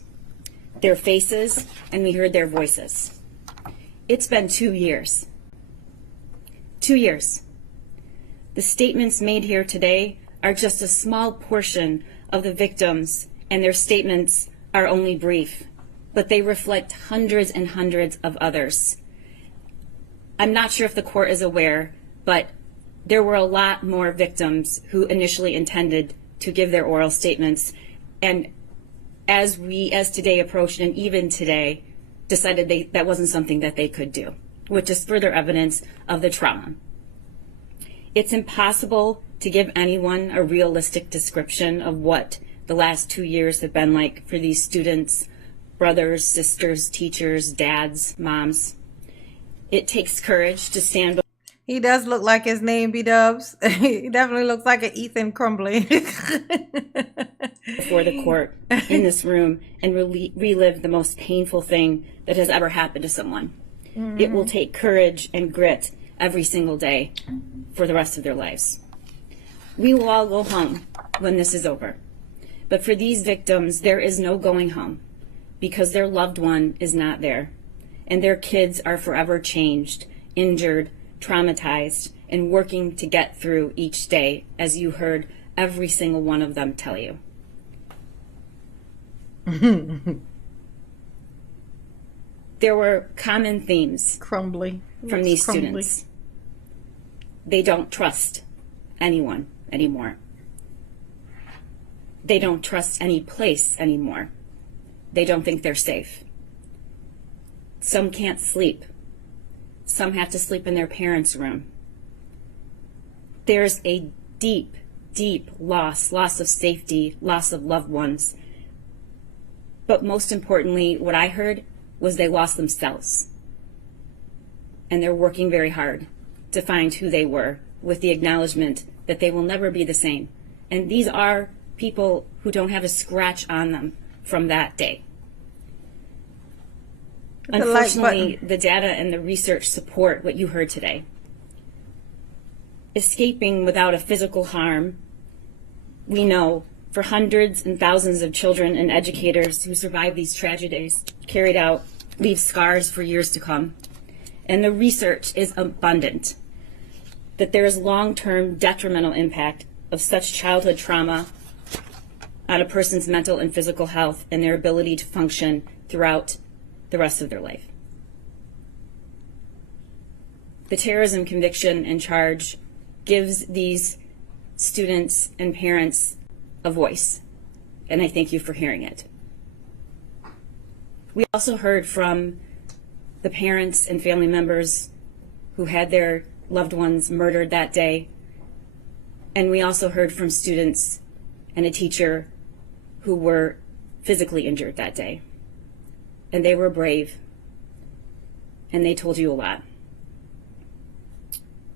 their faces, and we heard their voices. It's been 2 years. 2 years. The statements made here today are just a small portion of the victims, and their statements are only brief, but they reflect hundreds and hundreds of others. I'm not sure if the court is aware, but there were a lot more victims who initially intended to give their oral statements, and as today approached, and even today, decided that wasn't something that they could do, which is further evidence of the trauma. It's impossible to give anyone a realistic description of what the last 2 years have been like for these students, brothers, sisters, teachers, dads, moms. It takes courage to stand. He does look like his name, B-Dubs. He definitely looks like an Ethan Crumbley. Before the court in this room and relive the most painful thing that has ever happened to someone. Mm-hmm. It will take courage and grit every single day for the rest of their lives. We will all go home when this is over. But for these victims, there is no going home because their loved one is not there. And their kids are forever changed, injured, traumatized, and working to get through each day, as you heard every single one of them tell you. There were common themes from these students. They don't trust anyone anymore. They don't trust any place anymore. They don't think they're safe. Some can't sleep. Some have to sleep in their parents' room. There's a deep, deep loss of safety, loss of loved ones. But most importantly, what I heard was they lost themselves. And they're working very hard to find who they were, with the acknowledgement that they will never be the same. And these are people who don't have a scratch on them from that day. Unfortunately, the data and the research support what you heard today. Escaping without a physical harm, we know, for hundreds and thousands of children and educators who survive these tragedies carried out, leave scars for years to come. And the research is abundant that there is long-term detrimental impact of such childhood trauma on a person's mental and physical health and their ability to function throughout the rest of their life. The terrorism conviction and charge gives these students and parents a voice, and I thank you for hearing it. We also heard from the parents and family members who had their loved ones murdered that day, and we also heard from students and a teacher who were physically injured that day. And they were brave, and they told you a lot.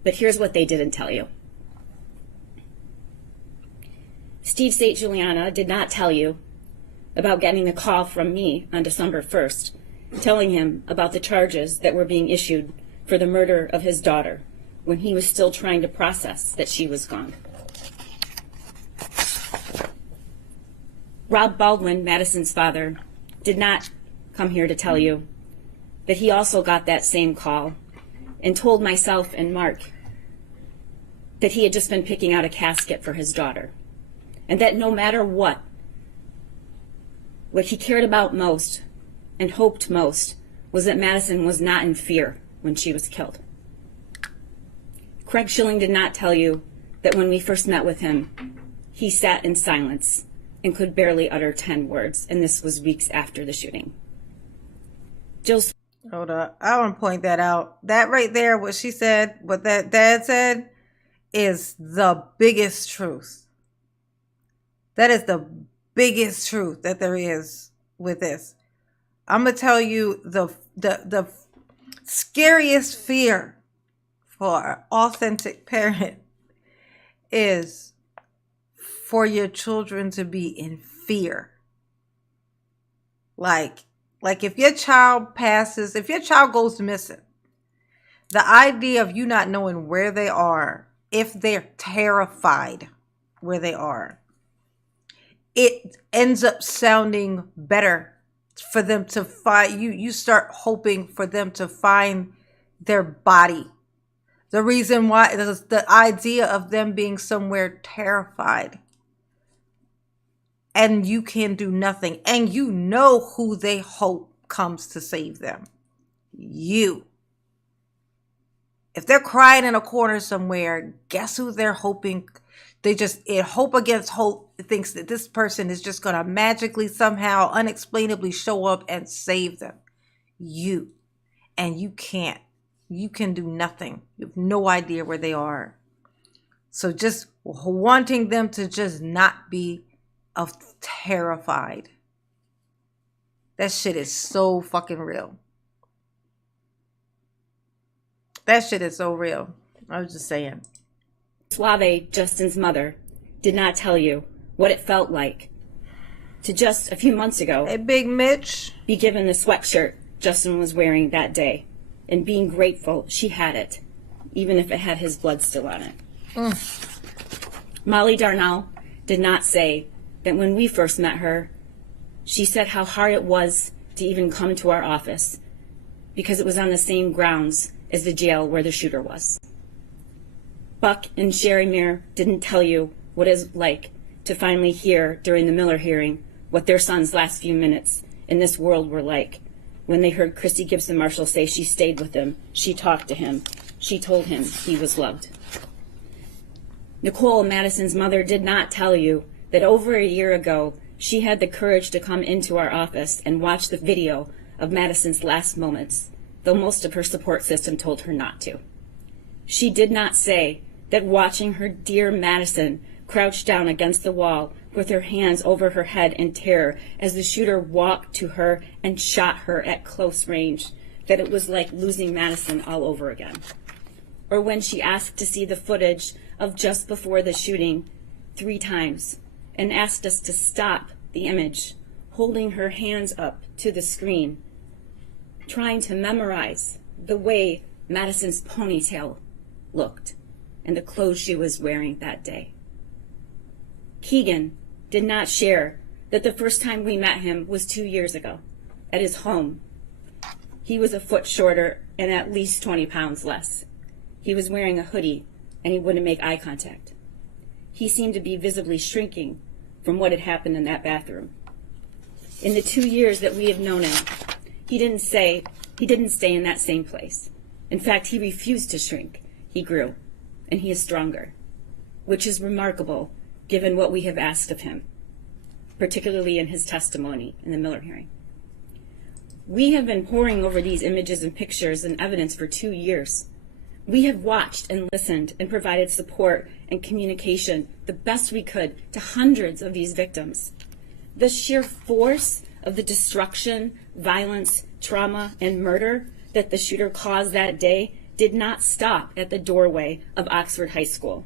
But here's what they didn't tell you. Steve St. Juliana did not tell you about getting a call from me on December 1st, telling him about the charges that were being issued for the murder of his daughter when he was still trying to process that she was gone. Rob Baldwin, Madison's father, did not come here to tell you that he also got that same call and told myself and Mark that he had just been picking out a casket for his daughter, and that no matter what he cared about most and hoped most was that Madison was not in fear when she was killed. Craig Schilling did not tell you that when we first met with him, he sat in silence and could barely utter 10 words, and this was weeks after the shooting. Jill's Hold up. I want to point that out. That right there, what she said, what that dad said, is the biggest truth. That is the biggest truth that there is with this. I'm going to tell you the scariest fear for an authentic parent is for your children to be in fear. Like if your child passes, if your child goes missing, the idea of you not knowing where they are, if they're terrified where they are, it ends up sounding better for them to find you. You start hoping for them to find their body. The reason why, the idea of them being somewhere terrified, and you can do nothing, and you know who they hope comes to save them. You. If they're crying in a corner somewhere, guess who they're hoping? Hope against hope thinks that this person is just going to magically somehow unexplainably show up and save them. You. And you can't. You can do nothing. You have no idea where they are. So just wanting them to just not be terrified. That shit is so fucking real. That shit is so real. I was just saying. Suave, Justin's mother, did not tell you what it felt like to just a few months ago, hey, Big Mitch, be given the sweatshirt Justin was wearing that day, and being grateful she had it, even if it had his blood still on it. Molly Darnell did not say that when we first met her, she said how hard it was to even come to our office because it was on the same grounds as the jail where the shooter was. Buck and Sherry Muir didn't tell you what it's like to finally hear during the Miller hearing what their son's last few minutes in this world were like when they heard Christy Gibson Marshall say she stayed with him, she talked to him, she told him he was loved. Nicole, Madison's mother, did not tell you that over a year ago, she had the courage to come into our office and watch the video of Madison's last moments, though most of her support system told her not to. She did not say that watching her dear Madison crouch down against the wall with her hands over her head in terror as the shooter walked to her and shot her at close range, that it was like losing Madison all over again. Or when she asked to see the footage of just before the shooting 3 times and asked us to stop the image, holding her hands up to the screen trying to memorize the way Madison's ponytail looked and the clothes she was wearing that day. Keegan did not share that the first time we met him was 2 years ago at his home. He was a foot shorter and at least 20 pounds less. He was wearing a hoodie and he wouldn't make eye contact. He seemed to be visibly shrinking from what had happened in that bathroom. In the 2 years that we have known him, he didn't stay in that same place. In fact, he refused to shrink. He grew, and he is stronger, which is remarkable given what we have asked of him, particularly in his testimony in the Miller hearing. We have been poring over these images and pictures and evidence for 2 years. We have watched and listened and provided support and communication the best we could to hundreds of these victims. The sheer force of the destruction, violence, trauma, and murder that the shooter caused that day did not stop at the doorway of Oxford High School.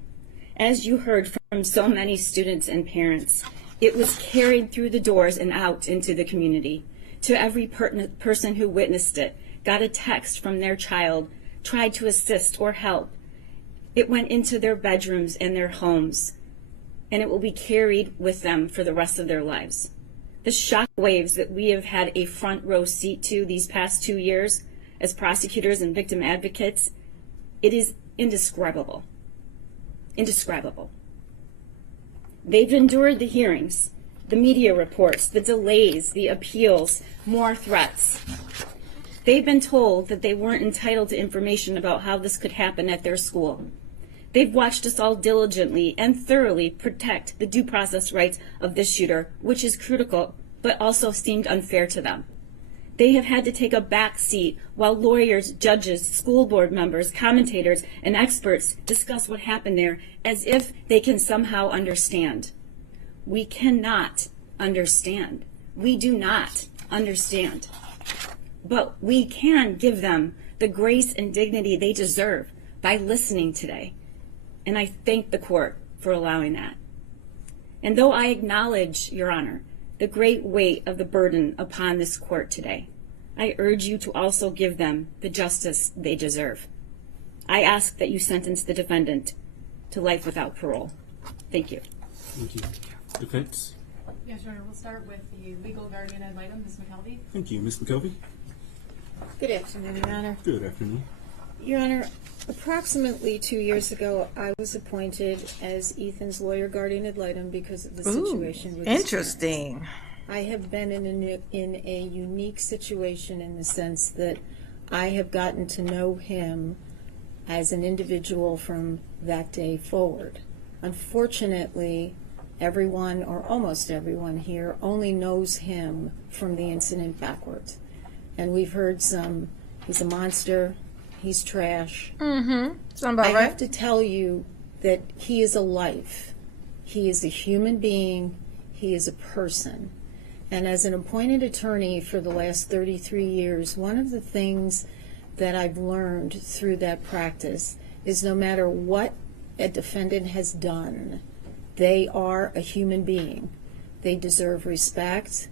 As you heard from so many students and parents, it was carried through the doors and out into the community. To every person who witnessed it, got a text from their child, tried to assist or help. It went into their bedrooms and their homes, and it will be carried with them for the rest of their lives. The shock waves that we have had a front row seat to these past 2 years as prosecutors and victim advocates, it is indescribable. Indescribable. They've endured the hearings, the media reports, the delays, the appeals, more threats. They've been told that they weren't entitled to information about how this could happen at their school. They've watched us all diligently and thoroughly protect the due process rights of this shooter, which is critical, but also seemed unfair to them. They have had to take a back seat while lawyers, judges, school board members, commentators, and experts discuss what happened there as if they can somehow understand. We cannot understand. We do not understand. But we can give them the grace and dignity they deserve by listening today. And I thank the court for allowing that. And though I acknowledge, Your Honor, the great weight of the burden upon this court today, I urge you to also give them the justice they deserve. I ask that you sentence the defendant to life without parole. Thank you. Thank you. Defense? Yes, Your Honor. We'll start with the legal guardian ad litem, Ms. McKelvey. Thank you. Ms. McKelvey? Good afternoon, Your Honor. Good afternoon. Your Honor, approximately 2 years ago, I was appointed as Ethan's lawyer guardian ad litem because of the situation with his interesting. parents. I have been in a unique situation in the sense that I have gotten to know him as an individual from that day forward. Unfortunately, everyone, or almost everyone here, only knows him from the incident backwards. And we've heard some, he's a monster, he's trash. Mm-hmm. Sound about right. I have to tell you that he is a life. He is a human being. He is a person. And as an appointed attorney for the last 33 years, one of the things that I've learned through that practice is no matter what a defendant has done, they are a human being. They deserve respect.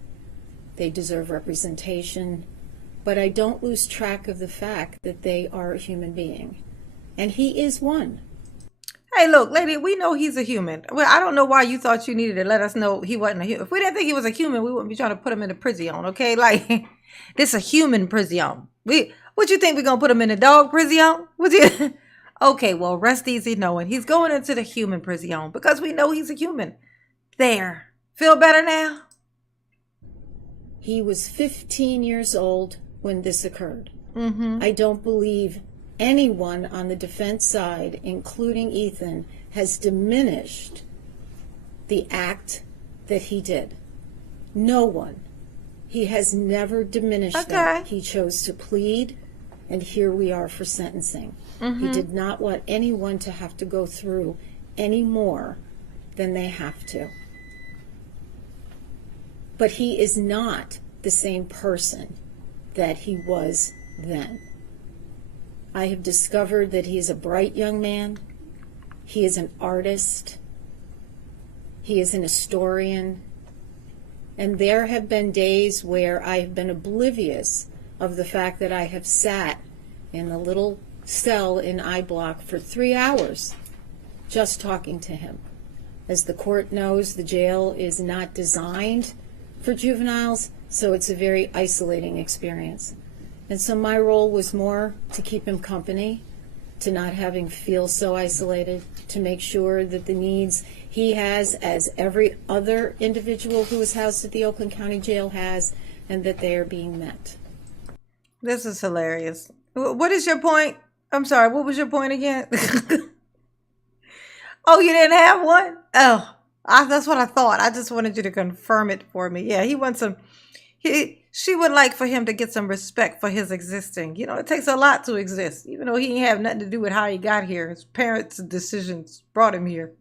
They deserve representation. But I don't lose track of the fact that they are a human being. And he is one. Hey, look, lady, we know he's a human. Well, I don't know why you thought you needed to let us know he wasn't a human. If we didn't think he was a human, we wouldn't be trying to put him in a prison, okay? Like, this is a human prison. What you think we're going to put him in a dog prison? Okay, well, rest easy knowing he's going into the human prison because we know he's a human. There. Feel better now? He was 15 years old when this occurred. Mm-hmm. I don't believe anyone on the defense side, including Ethan, has diminished the act that he did. No one. He has never diminished that. He chose to plead, and here we are for sentencing. Mm-hmm. He did not want anyone to have to go through any more than they have to. But he is not the same person that he was then. I have discovered that he is a bright young man. He is an artist. He is an historian. And there have been days where I have been oblivious of the fact that I have sat in the little cell in I Block for 3 hours just talking to him. As the court knows, the jail is not designed for juveniles, so it's a very isolating experience. And so my role was more to keep him company, to not have him feel so isolated, to make sure that the needs he has, as every other individual who is housed at the Oakland County Jail has, and that they are being met. This is hilarious. What is your point? I'm sorry, what was your point again? Oh, you didn't have one? Oh, that's what I thought. I just wanted you to confirm it for me. Yeah, he wants some. She would like for him to get some respect for his existing. You know, it takes a lot to exist, even though he ain't have nothing to do with how he got here. His parents' decisions brought him here.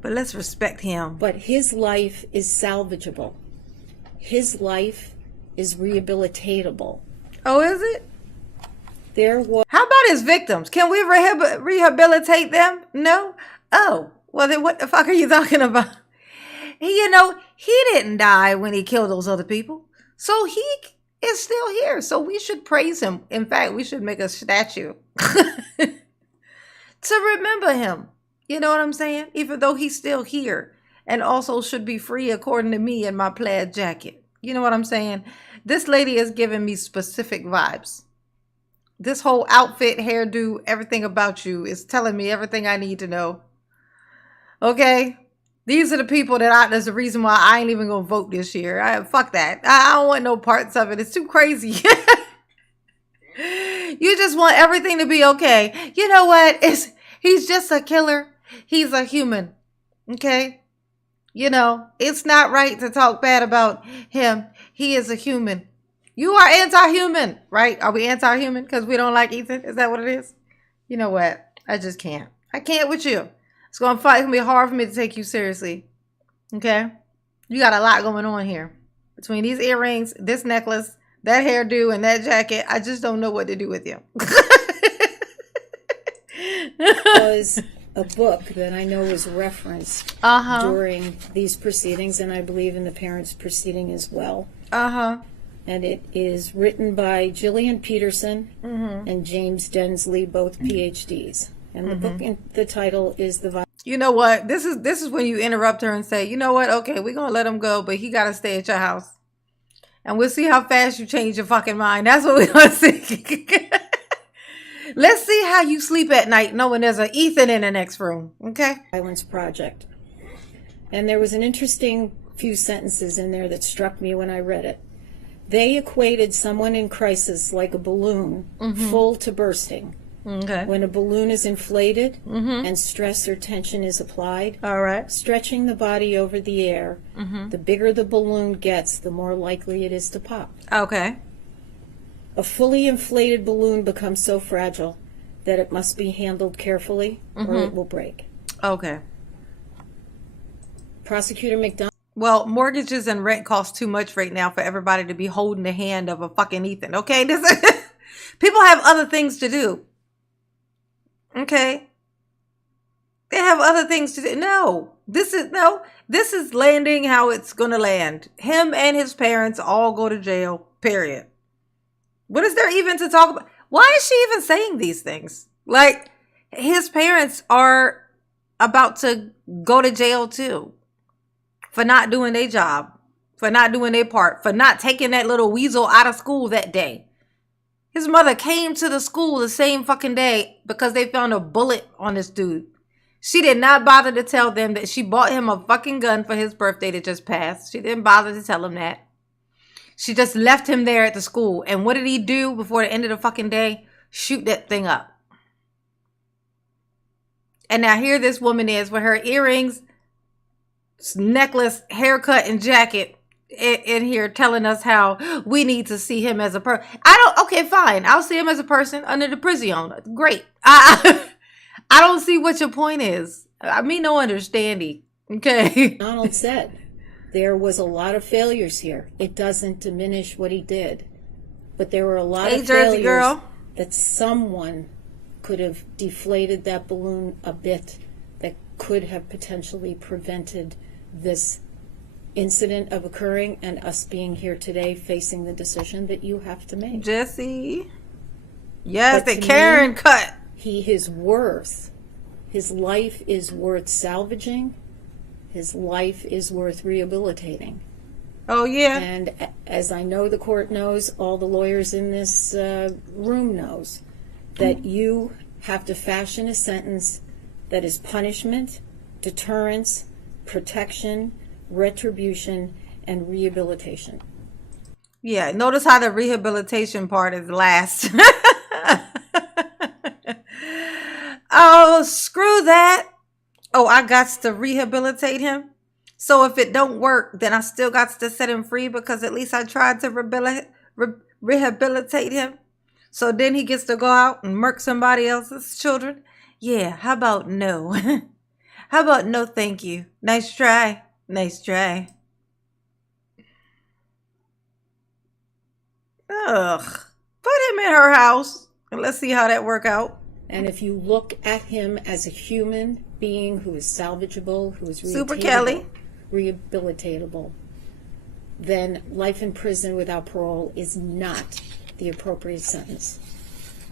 But let's respect him. But his life is salvageable. His life is rehabilitatable. Oh, is it? How about his victims? Can we rehabilitate them? No? Oh, well then what the fuck are you talking about? You know, he didn't die when he killed those other people. So he is still here. So we should praise him. In fact, we should make a statue to remember him. You know what I'm saying? Even though he's still here and also should be free according to me in my plaid jacket. You know what I'm saying? This lady is giving me specific vibes. This whole outfit, hairdo, everything about you is telling me everything I need to know. Okay? These are the people that's the reason why I ain't even gonna vote this year. Fuck that. I don't want no parts of it. It's too crazy. You just want everything to be okay. You know what? He's just a killer. He's a human. Okay? You know, it's not right to talk bad about him. He is a human. You are anti-human, right? Are we anti-human because we don't like Ethan? Is that what it is? You know what? I just can't. I can't with you. It's going to be hard for me to take you seriously. Okay? You got a lot going on here. Between these earrings, this necklace, that hairdo, and that jacket, I just don't know what to do with you. Was a book that I know was referenced during these proceedings, and I believe in the parents' proceeding as well. And it is written by Gillian Peterson and James Densley, both PhDs. And the book, the title is The. You know what? This is when you interrupt her and say, you know what? Okay, we're gonna let him go, but he gotta stay at your house, and we'll see how fast you change your fucking mind. That's what we're gonna see. Let's see how you sleep at night knowing there's an Ethan in the next room. Okay. Violence Project. And there was an interesting few sentences in there that struck me when I read it. They equated someone in crisis like a balloon full to bursting. Okay. When a balloon is inflated and stress or tension is applied, stretching the body over the air, the bigger the balloon gets, the more likely it is to pop. Okay. A fully inflated balloon becomes so fragile that it must be handled carefully or it will break. Okay. Prosecutor McDonald. Well, mortgages and rent cost too much right now for everybody to be holding the hand of a fucking Ethan. Okay, people have other things to do. Okay, they have other things to do. No, this is landing how it's gonna land. Him and his parents all go to jail. Period. What is there even to talk about? Why is she even saying these things? Like, his parents are about to go to jail too. For not doing their job, for not doing their part, for not taking that little weasel out of school that day. His mother came to the school the same fucking day because they found a bullet on this dude. She did not bother to tell them that she bought him a fucking gun for his birthday that just passed. She didn't bother to tell him that. She just left him there at the school. And what did he do before the end of the fucking day? Shoot that thing up. And now here this woman is with her earrings, necklace, haircut, and jacket in here telling us how we need to see him as a person. Okay, fine. I'll see him as a person under the prison. Great. I don't see what your point is. I mean, no understanding. Okay. Donald said there was a lot of failures here. It doesn't diminish what he did. But there were a lot of failures that someone could have deflated that balloon a bit that could have potentially prevented this incident of occurring and us being here today facing the decision that you have to make. Jesse. Yes, But the to Karen me, cut. His life is worth salvaging. His life is worth rehabilitating. Oh, yeah. And as I know the court knows, all the lawyers in this room knows, that you have to fashion a sentence that is punishment, deterrence, protection, retribution, and rehabilitation. Yeah, notice how the rehabilitation part is last. Oh, screw that. Oh, I got to rehabilitate him. So if it don't work, then I still got to set him free because at least I tried to rehabilitate him. So then he gets to go out and murk somebody else's children. Yeah, how about no? How about no thank you? Nice try. Nice try. Ugh. Put him in her house and let's see how that work out. And if you look at him as a human being who is salvageable, who is Super Kelly. rehabilitatable, then life in prison without parole is not the appropriate sentence.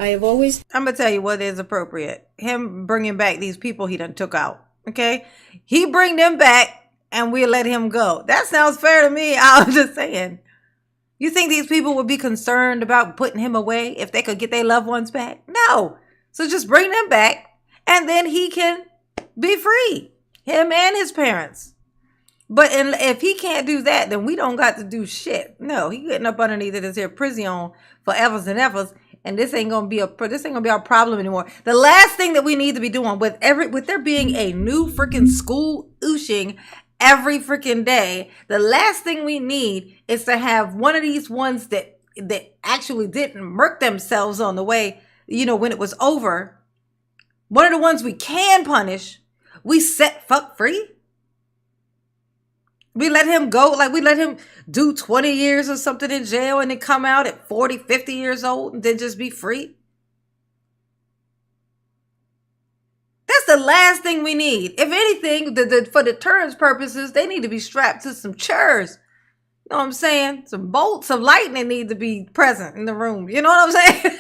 I have always... I'm going to tell you what is appropriate. Him bringing back these people he done took out. Okay? He bring them back and we'll let him go. That sounds fair to me. I'm just saying. You think these people would be concerned about putting him away if they could get their loved ones back? No. So just bring them back and then he can be free. Him and his parents. But if he can't do that, then we don't got to do shit. No, he getting up underneath this here prison for evers and evers. And this ain't gonna be our problem anymore. The last thing that we need to be doing with there being a new freaking school ooshing every freaking day, the last thing we need is to have one of these ones that actually didn't murk themselves on the way, when it was over. One of the ones we can punish, we set fuck free. We let him go, like we let him do 20 years or something in jail and then come out at 40, 50 years old and then just be free. That's the last thing we need. If anything, for deterrence purposes, they need to be strapped to some chairs. You know what I'm saying? Some bolts of lightning need to be present in the room. You know what I'm saying?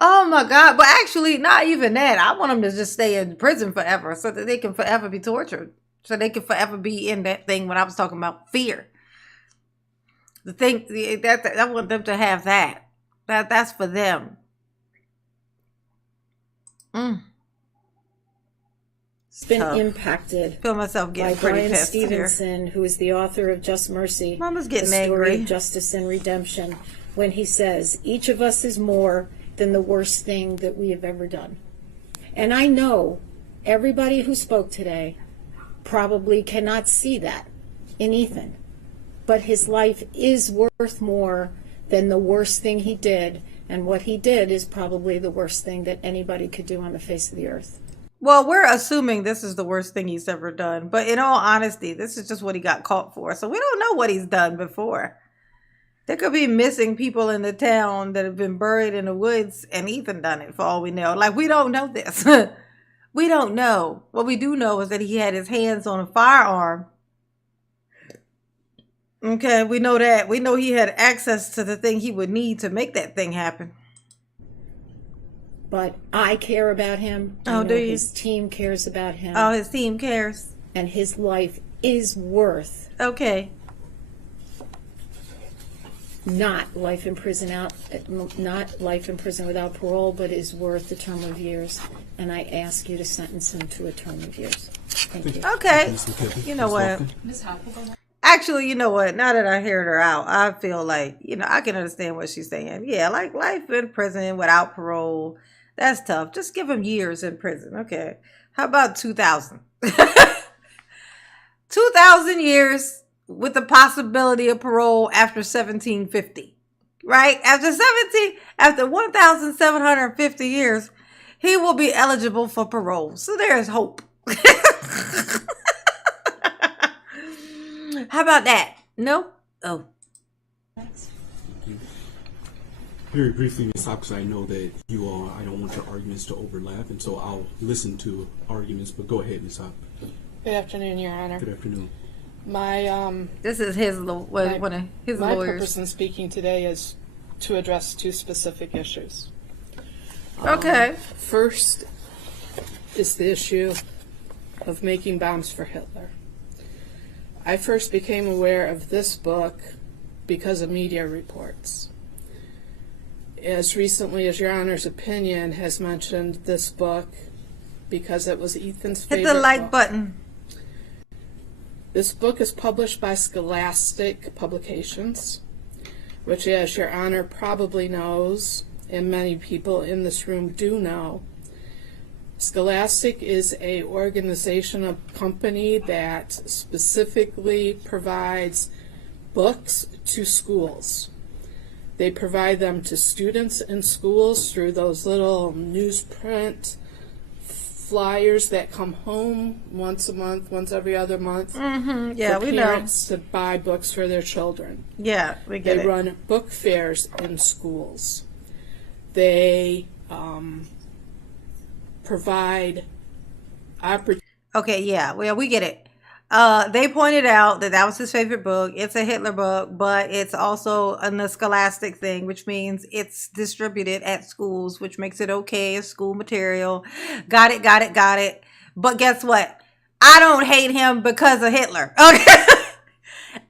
Oh my God. But actually, not even that. I want them to just stay in prison forever so that they can forever be tortured. So they can forever be in that thing when I was talking about fear. I want them to have that. That's for them. It's been impacted Feel myself getting by pretty Brian pissed Stevenson, here. who is the author of Just Mercy, Mama's getting a story angry. of justice and redemption, when he says, each of us is more than the worst thing that we have ever done. And I know everybody who spoke today probably cannot see that in Ethan, but his life is worth more than the worst thing he did, and what he did is probably the worst thing that anybody could do on the face of the earth. Well, we're assuming this is the worst thing he's ever done, but in all honesty, this is just what he got caught for, so we don't know what he's done before. There could be missing people in the town that have been buried in the woods, and Ethan done it for all we know. Like, we don't know this. We don't know. What we do know is that he had his hands on a firearm. Okay, we know that. We know he had access to the thing he would need to make that thing happen. But I care about him. Oh, do you? His team cares about him. Oh, his team cares. And his life is worth. Okay. Not life in prison without parole, but is worth a term of years. And I ask you to sentence him to a term of years. Thank you. Okay. You know what? Actually, you know what? Now that I heard her out, I feel like, I can understand what she's saying. Yeah, like life in prison without parole. That's tough. Just give him years in prison. Okay. How about 2,000? 2,000 years with the possibility of parole after 1750. Right? After 1,750 years, he will be eligible for parole. So there's hope. How about that? No? Oh. Very briefly, Ms. Hawkes, I know that I don't want your arguments to overlap, and so I'll listen to arguments, but go ahead, Ms. Hawkes. Good afternoon, Your Honor. Good afternoon. My This is his one of his my lawyers. purpose in speaking today is to address two specific issues. Okay. First is the issue of making bombs for Hitler. I first became aware of this book because of media reports. As recently as Your Honor's opinion has mentioned this book because it was Ethan's favorite Hit the like book. button. This book is published by Scholastic Publications, which, as Your Honor probably knows, and many people in this room do know, Scholastic is a organization, a company that specifically provides books to schools. They provide them to students in schools through those little newsprint flyers that come home once a month, once every other month. Yeah, for we know. parents to buy books for their children. Yeah, we get They it. run book fairs in schools. They provide opportunities. Okay, yeah, well, we get it. They pointed out that was his favorite book. It's a Hitler book, but it's also a Scholastic thing, which means it's distributed at schools, which makes it okay as school material. Got it. But guess what? I don't hate him because of Hitler. Okay.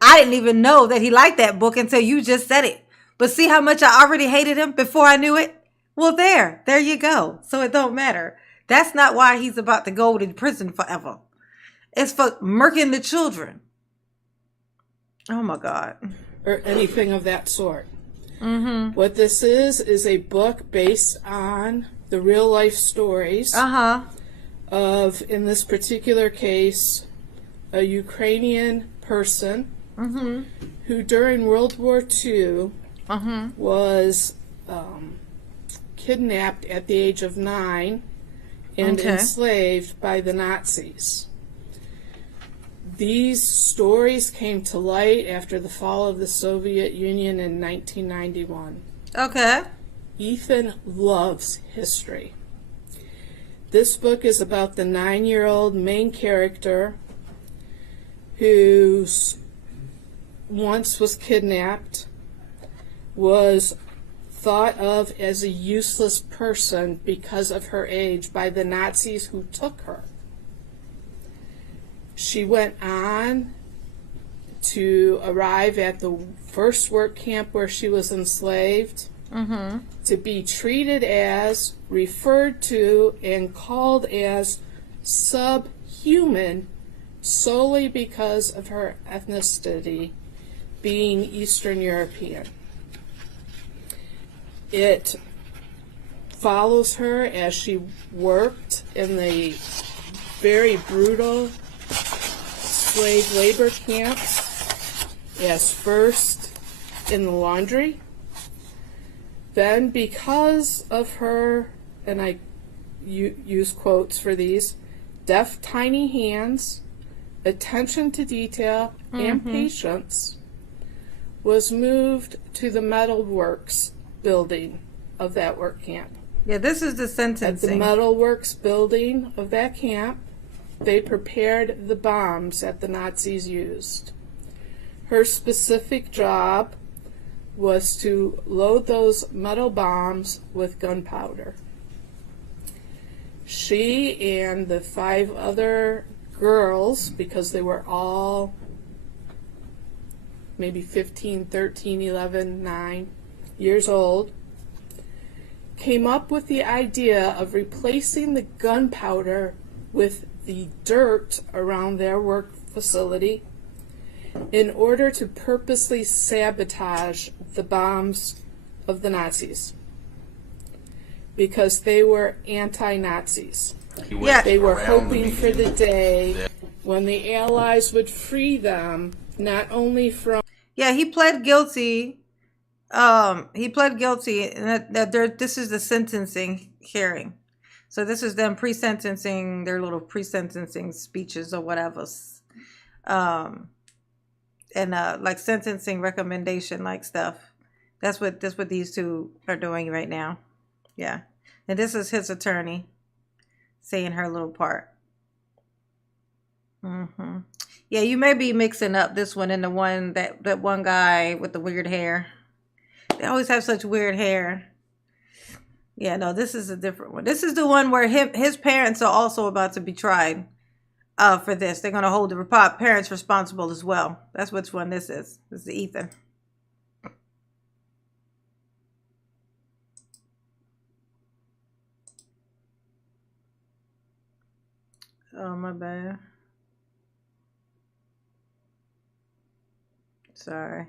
I didn't even know that he liked that book until you just said it. But see how much I already hated him before I knew it? Well, there you go. So it don't matter. That's not why he's about to go to prison forever. It's for murking the children. Oh my God. Or anything of that sort. What this is a book based on the real life stories of, in this particular case, a Ukrainian person who during World War II was kidnapped at the age of 9 and enslaved by the Nazis. These stories came to light after the fall of the Soviet Union in 1991. Okay. Ethan loves history. This book is about the 9-year-old main character who once was kidnapped, was thought of as a useless person because of her age by the Nazis who took her. She went on to arrive at the first work camp where she was enslaved, to be treated as, referred to, and called as subhuman solely because of her ethnicity, being Eastern European. It follows her as she worked in the very brutal slave labor camps, as first in the laundry, then because of her, and I use quotes for these, deft tiny hands, attention to detail, and patience, was moved to the metalworks building of that work camp. Yeah, this is the At the sentencing. metalworks building of that camp, they prepared the bombs that the Nazis used. Her specific job was to load those metal bombs with gunpowder. She and the 5 other girls, because they were all maybe 15, 13, 11, 9 years old, came up with the idea of replacing the gunpowder with the dirt around their work facility in order to purposely sabotage the bombs of the Nazis, because they were anti-Nazis. Yeah. They were hoping for the day when the Allies would free them, not only from... Yeah, he pled guilty. He pled guilty, and this is the sentencing hearing. So this is them pre-sentencing, their little pre-sentencing speeches or whatever. And like sentencing recommendation like stuff. That's what these two are doing right now. Yeah. And this is his attorney saying her little part. Mm-hmm. Yeah, you may be mixing up this one and the one that one guy with the weird hair. They always have such weird hair. Yeah, no, this is a different one. This is the one where his parents are also about to be tried for this. They're going to hold the parents responsible as well. That's which one this is. This is Ethan. Oh, my bad. Sorry.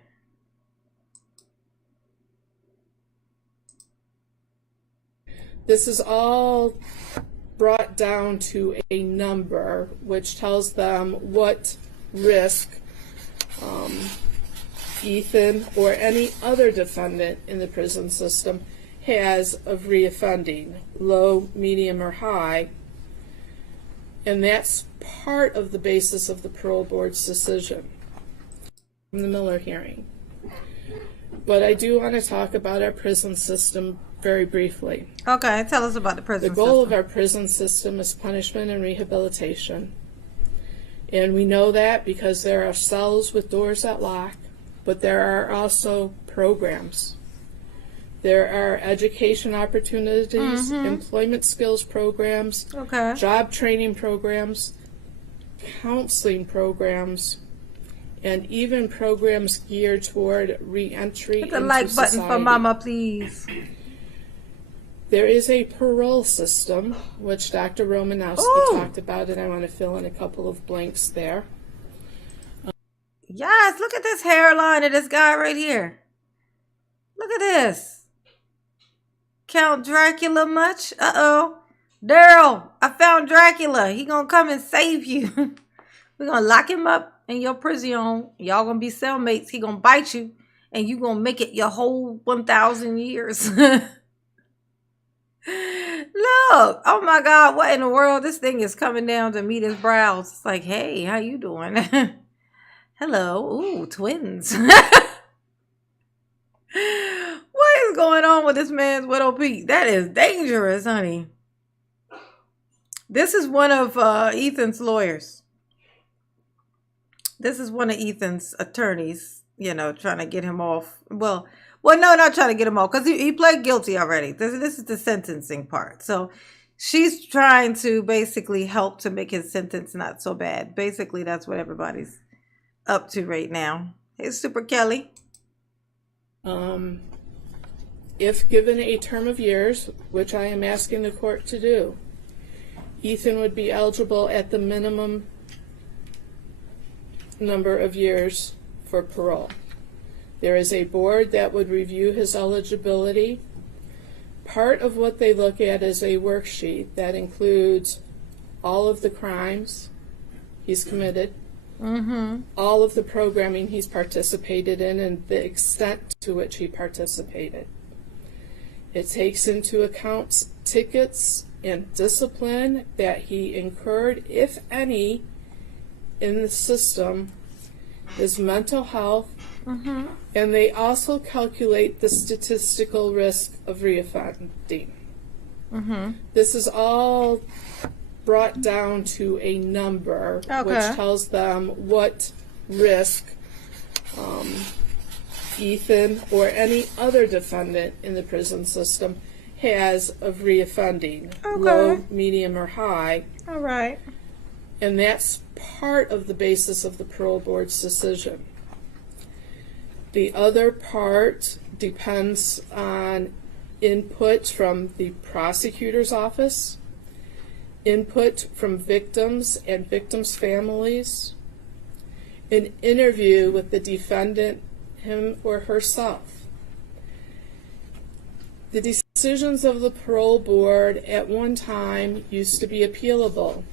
This is all brought down to a number which tells them what risk Ethan or any other defendant in the prison system has of reoffending, low, medium, or high. And that's part of the basis of the parole board's decision from the Miller hearing. But I do want to talk about our prison system very briefly. Okay, tell us about the prison system. The goal of our prison system is punishment and rehabilitation. And we know that because there are cells with doors that lock, but there are also programs. There are education opportunities, employment skills programs, job training programs, counseling programs, and even programs geared toward re-entry into society. Hit the like button for Mama, please. There is a parole system, which Dr. Romanowski talked about, and I want to fill in a couple of blanks there. Yes, look at this hairline of this guy right here. Look at this. Count Dracula much? Uh-oh. Daryl, I found Dracula. He gonna come and save you. We're gonna lock him up in your prison. Y'all gonna be cellmates. He gonna bite you, and you gonna make it your whole 1,000 years. Look, oh my God, what in the world? This thing is coming down to meet his brows. It's like, hey, how you doing? Hello. Ooh, twins. What is going on with this man's widow Pete? That is dangerous, honey. This is one of Ethan's lawyers. This is one of Ethan's attorneys, you know, trying to get him off. Well, no, not trying to get him off, because he pled guilty already. This is the sentencing part. So she's trying to basically help to make his sentence not so bad. Basically, that's what everybody's up to right now. Hey, Super Kelly. If given a term of years, which I am asking the court to do, Ethan would be eligible at the minimum number of years for parole. There is a board that would review his eligibility. Part of what they look at is a worksheet that includes all of the crimes he's committed, all of the programming he's participated in, and the extent to which he participated. It takes into account tickets and discipline that he incurred, if any, in the system, his mental health, and they also calculate the statistical risk of reoffending. This is all brought down to a number which tells them what risk Ethan or any other defendant in the prison system has of reoffending, low, medium, or high. All right. And that's part of the basis of the parole board's decision. The other part depends on input from the prosecutor's office, input from victims and victims' families, an interview with the defendant, him or herself. The decisions of the parole board at one time used to be appealable.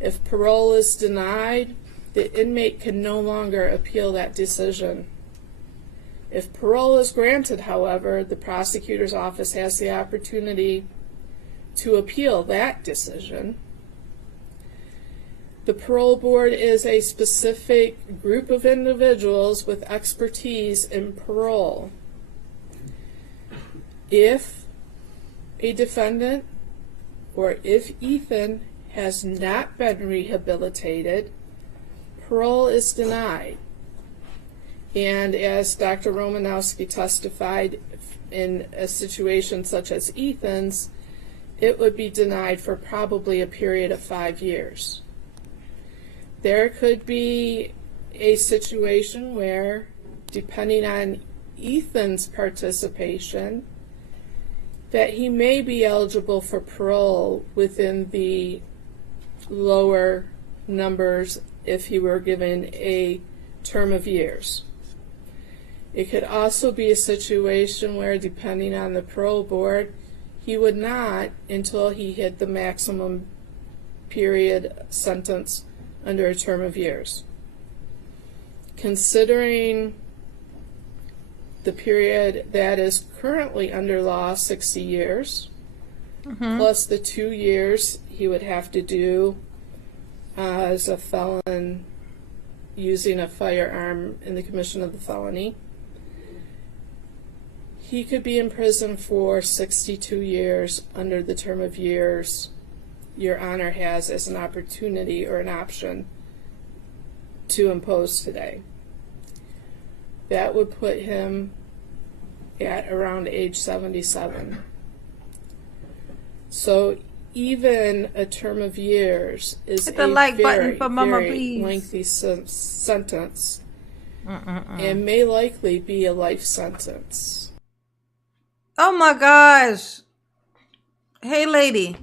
If parole is denied, the inmate can no longer appeal that decision. If parole is granted, however, the prosecutor's office has the opportunity to appeal that decision. The parole board is a specific group of individuals with expertise in parole. If a defendant or if Ethan has not been rehabilitated, parole is denied. And as Dr. Romanowski testified, in a situation such as Ethan's, it would be denied for probably a period of 5 years. There could be a situation where, depending on Ethan's participation, that he may be eligible for parole within the lower numbers if he were given a term of years. It could also be a situation where, depending on the parole board, he would not until he hit the maximum period sentence under a term of years. Considering the period that is currently under law, 60 years, plus the 2 years he would have to do as a felon using a firearm in the commission of the felony, he could be in prison for 62 years under the term of years Your Honor has as an opportunity or an option to impose today. That would put him at around age 77. So even a term of years is a very lengthy sentence and may likely be a life sentence. Oh my gosh. Hey lady,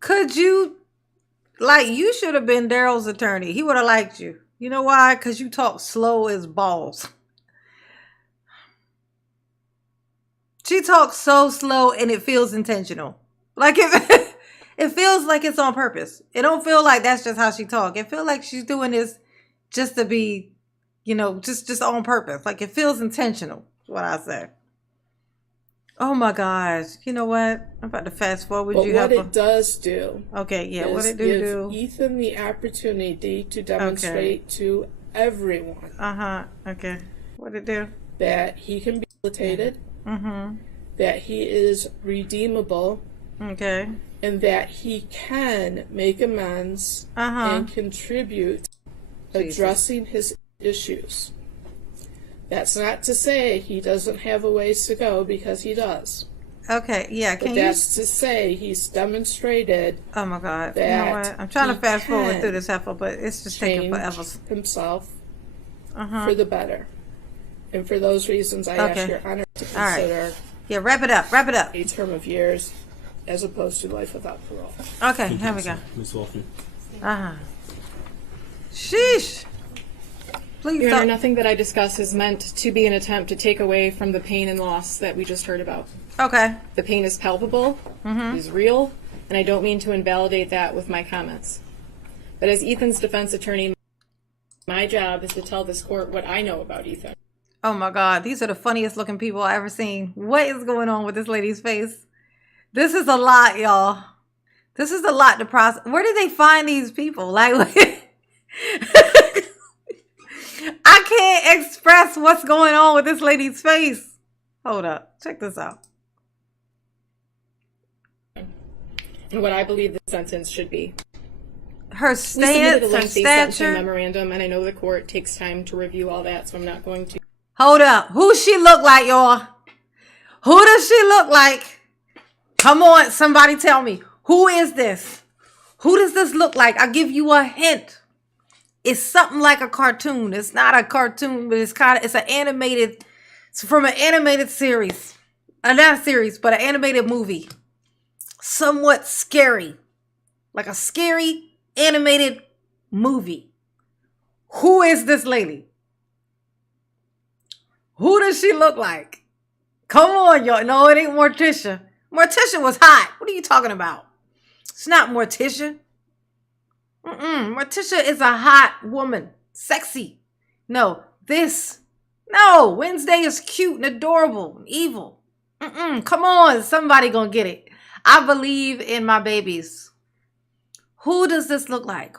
could you, you should have been Daryl's attorney. He would have liked you. You know why? Because you talk slow as balls. She talks so slow and it feels intentional. It feels like it's on purpose. It don't feel like that's just how she talk. It feels like she's doing this just to be, just on purpose. Like it feels intentional, is what I say. Oh my gosh. You know what? I'm about to fast forward. But what it does do. Okay, yeah, is what it give Ethan the opportunity to demonstrate to everyone. Okay. What it do? That he can be rehabilitated. That he is redeemable. Okay. And that he can make amends and contribute addressing his issues. That's not to say he doesn't have a ways to go, because he does. Okay, yeah. But that's to say he's demonstrated. Oh my God! That you know what? I'm trying to fast forward through this heifer, but it's just taking forever. Himself for the better, and for those reasons, I ask Your Honor to consider. Yeah, wrap it up. A term of years, as opposed to life without parole. Okay, here we go. Ms. Hoffman. Sheesh. Please Your Honor, nothing that I discuss is meant to be an attempt to take away from the pain and loss that we just heard about. Okay. The pain is palpable, is real, and I don't mean to invalidate that with my comments. But as Ethan's defense attorney, my job is to tell this court what I know about Ethan. Oh my God, these are the funniest looking people I've ever seen. What is going on with this lady's face? This is a lot, y'all. This is a lot to process. Where did they find these people? I can't express what's going on with this lady's face. Hold up. Check this out. And what I believe the sentence should be. Her stance, her stature. Memorandum, and I know the court takes time to review all that, so I'm not going to. Hold up. Who she look like, y'all? Who does she look like? Come on, somebody tell me. Who is this? Who does this look like? I'll give you a hint. It's something like a cartoon. It's not a cartoon, but it's from an animated series. Not a series, but an animated movie. Somewhat scary. Like a scary animated movie. Who is this lady? Who does she look like? Come on, y'all. No, it ain't Morticia. Morticia was hot. What are you talking about? It's not Morticia. Morticia is a hot woman. Sexy. No, Wednesday is cute and adorable and evil. Come on, somebody gonna get it. I believe in my babies. Who does this look like?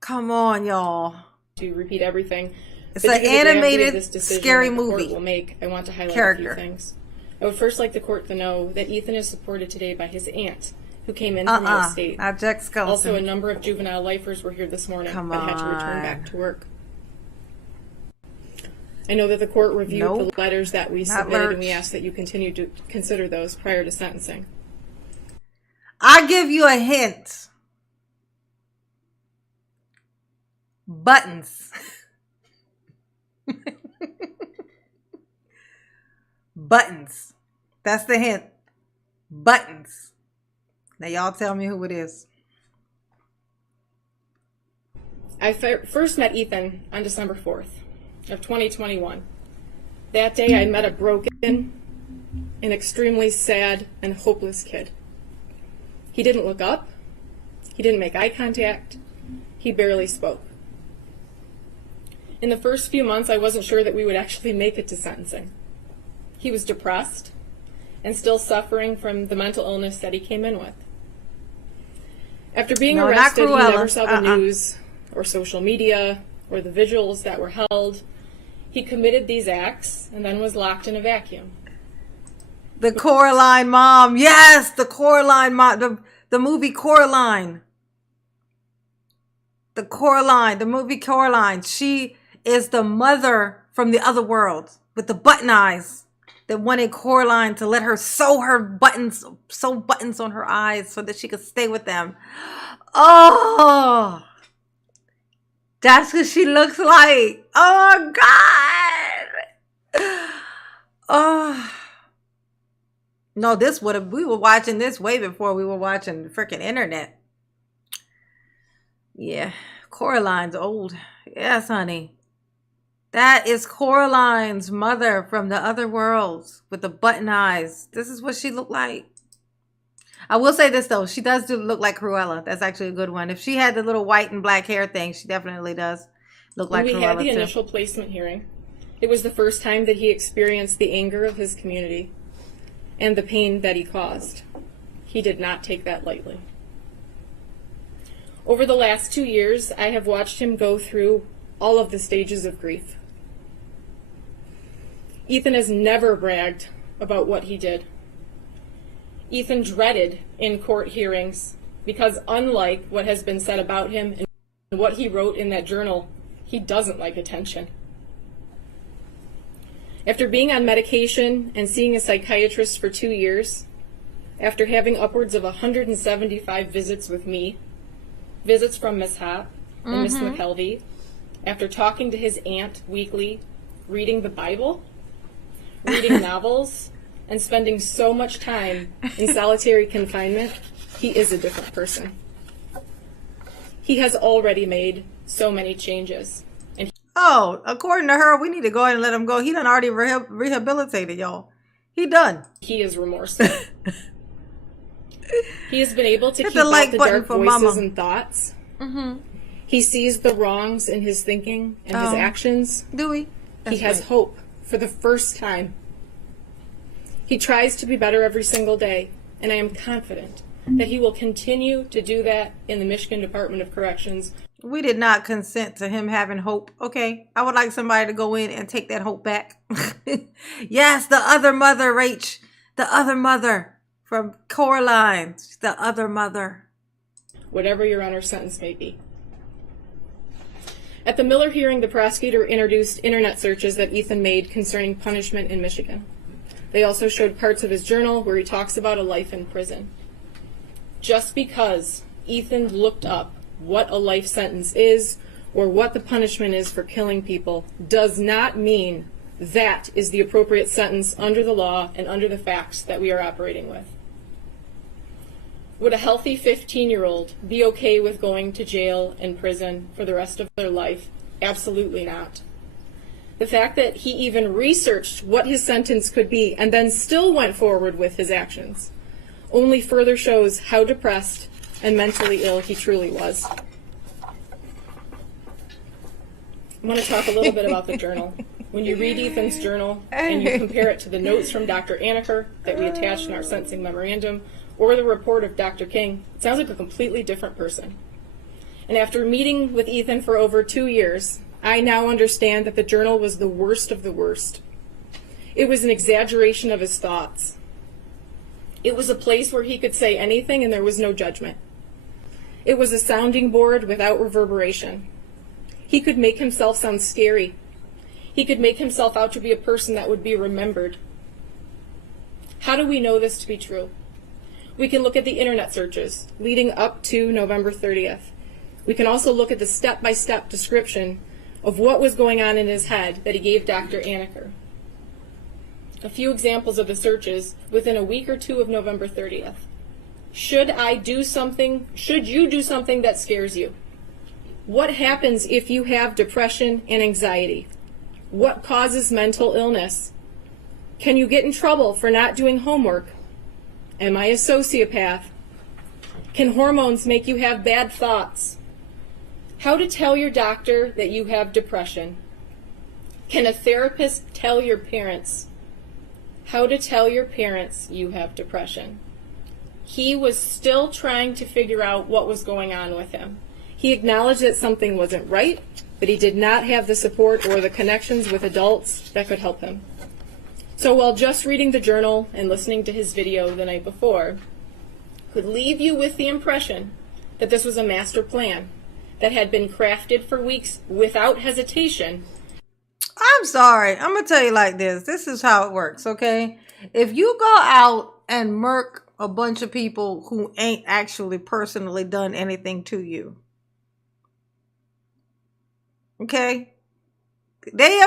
Come on, y'all. To repeat everything. It's an animated, scary movie. Will make. I want to highlight character. a few things. I would first like the court to know that Ethan is supported today by his aunt, who came in from out of state. Not Jack Skelton. Also, a number of juvenile lifers were here this morning, but had to return back to work. I know that the court reviewed the letters that we submitted, and we ask that you continue to consider those prior to sentencing. I give you a hint. Buttons. Buttons. That's the hint. Buttons. Now y'all tell me who it is. I first met Ethan on December 4th of 2021. That day I met a broken, an extremely sad and hopeless kid. He didn't look up. He didn't make eye contact. He barely spoke. In the first few months, I wasn't sure that we would actually make it to sentencing. He was depressed and still suffering from the mental illness that he came in with. After being arrested, he never saw the news or social media or the vigils that were held. He committed these acts and then was locked in a vacuum. The Coraline mom. Yes, the Coraline mom. The movie Coraline. The Coraline. The movie Coraline. She is the mother from the other world with the button eyes that wanted Coraline to let her sew buttons on her eyes so that she could stay with them. Oh, that's what she looks like. Oh, God. Oh. No, we were watching this way before we were watching the freaking internet. Yeah, Coraline's old. Yes, honey. That is Coraline's mother from the other worlds with the button eyes. This is what she looked like. I will say this, though. She does look like Cruella. That's actually a good one. If she had the little white and black hair thing, she definitely does look like Cruella. When we had the initial placement hearing, it was the first time that he experienced the anger of his community and the pain that he caused. He did not take that lightly. Over the last 2 years, I have watched him go through all of the stages of grief. Ethan has never bragged about what he did. Ethan dreaded in court hearings because, unlike what has been said about him and what he wrote in that journal, he doesn't like attention. After being on medication and seeing a psychiatrist for 2 years, after having upwards of 175 visits with me, visits from Miss Hop and Miss McKelvey, after talking to his aunt weekly, reading the Bible, reading novels, and spending so much time in solitary confinement, he is a different person. He has already made so many changes. Oh, according to her, we need to go ahead and let him go. He done already rehabilitated, y'all. He done. He is remorseful. He has been able to keep out the dark voices and thoughts. He sees the wrongs in his thinking and his actions. Do we? He has hope for the first time. He tries to be better every single day, and I am confident that he will continue to do that in the Michigan Department of Corrections. We did not consent to him having hope. Okay, I would like somebody to go in and take that hope back. Yes, the other mother, Rach. The other mother from Coraline. The other mother. Whatever your Honor's sentence may be. At the Miller hearing, the prosecutor introduced internet searches that Ethan made concerning punishment in Michigan. They also showed parts of his journal where he talks about a life in prison. Just because Ethan looked up what a life sentence is or what the punishment is for killing people does not mean that is the appropriate sentence under the law and under the facts that we are operating with. Would a healthy 15-year-old be okay with going to jail and prison for the rest of their life? Absolutely not. The fact that he even researched what his sentence could be and then still went forward with his actions only further shows how depressed and mentally ill he truly was. I want to talk a little bit about the journal. When you read Ethan's journal and you compare it to the notes from Dr. Anaker that we attached in our sentencing memorandum or the report of Dr. King, it sounds like a completely different person. And after meeting with Ethan for over 2 years, I now understand that the journal was the worst of the worst. It was an exaggeration of his thoughts. It was a place where he could say anything and there was no judgment. It was a sounding board without reverberation. He could make himself sound scary. He could make himself out to be a person that would be remembered. How do we know this to be true? We can look at the internet searches leading up to November 30th. We can also look at the step-by-step description of what was going on in his head that he gave Dr. Anaker. A few examples of the searches within a week or two of November 30th. Should you do something that scares you? What happens if you have depression and anxiety? What causes mental illness? Can you get in trouble for not doing homework? Am I a sociopath? Can hormones make you have bad thoughts? How to tell your doctor that you have depression? Can a therapist tell your parents? How to tell your parents you have depression? He was still trying to figure out what was going on with him. He acknowledged that something wasn't right, but he did not have the support or the connections with adults that could help him. So while just reading the journal and listening to his video the night before could leave you with the impression that this was a master plan that had been crafted for weeks without hesitation. I'm sorry. I'm going to tell you like this. This is how it works, okay? If you go out and murk a bunch of people who ain't actually personally done anything to you, okay? They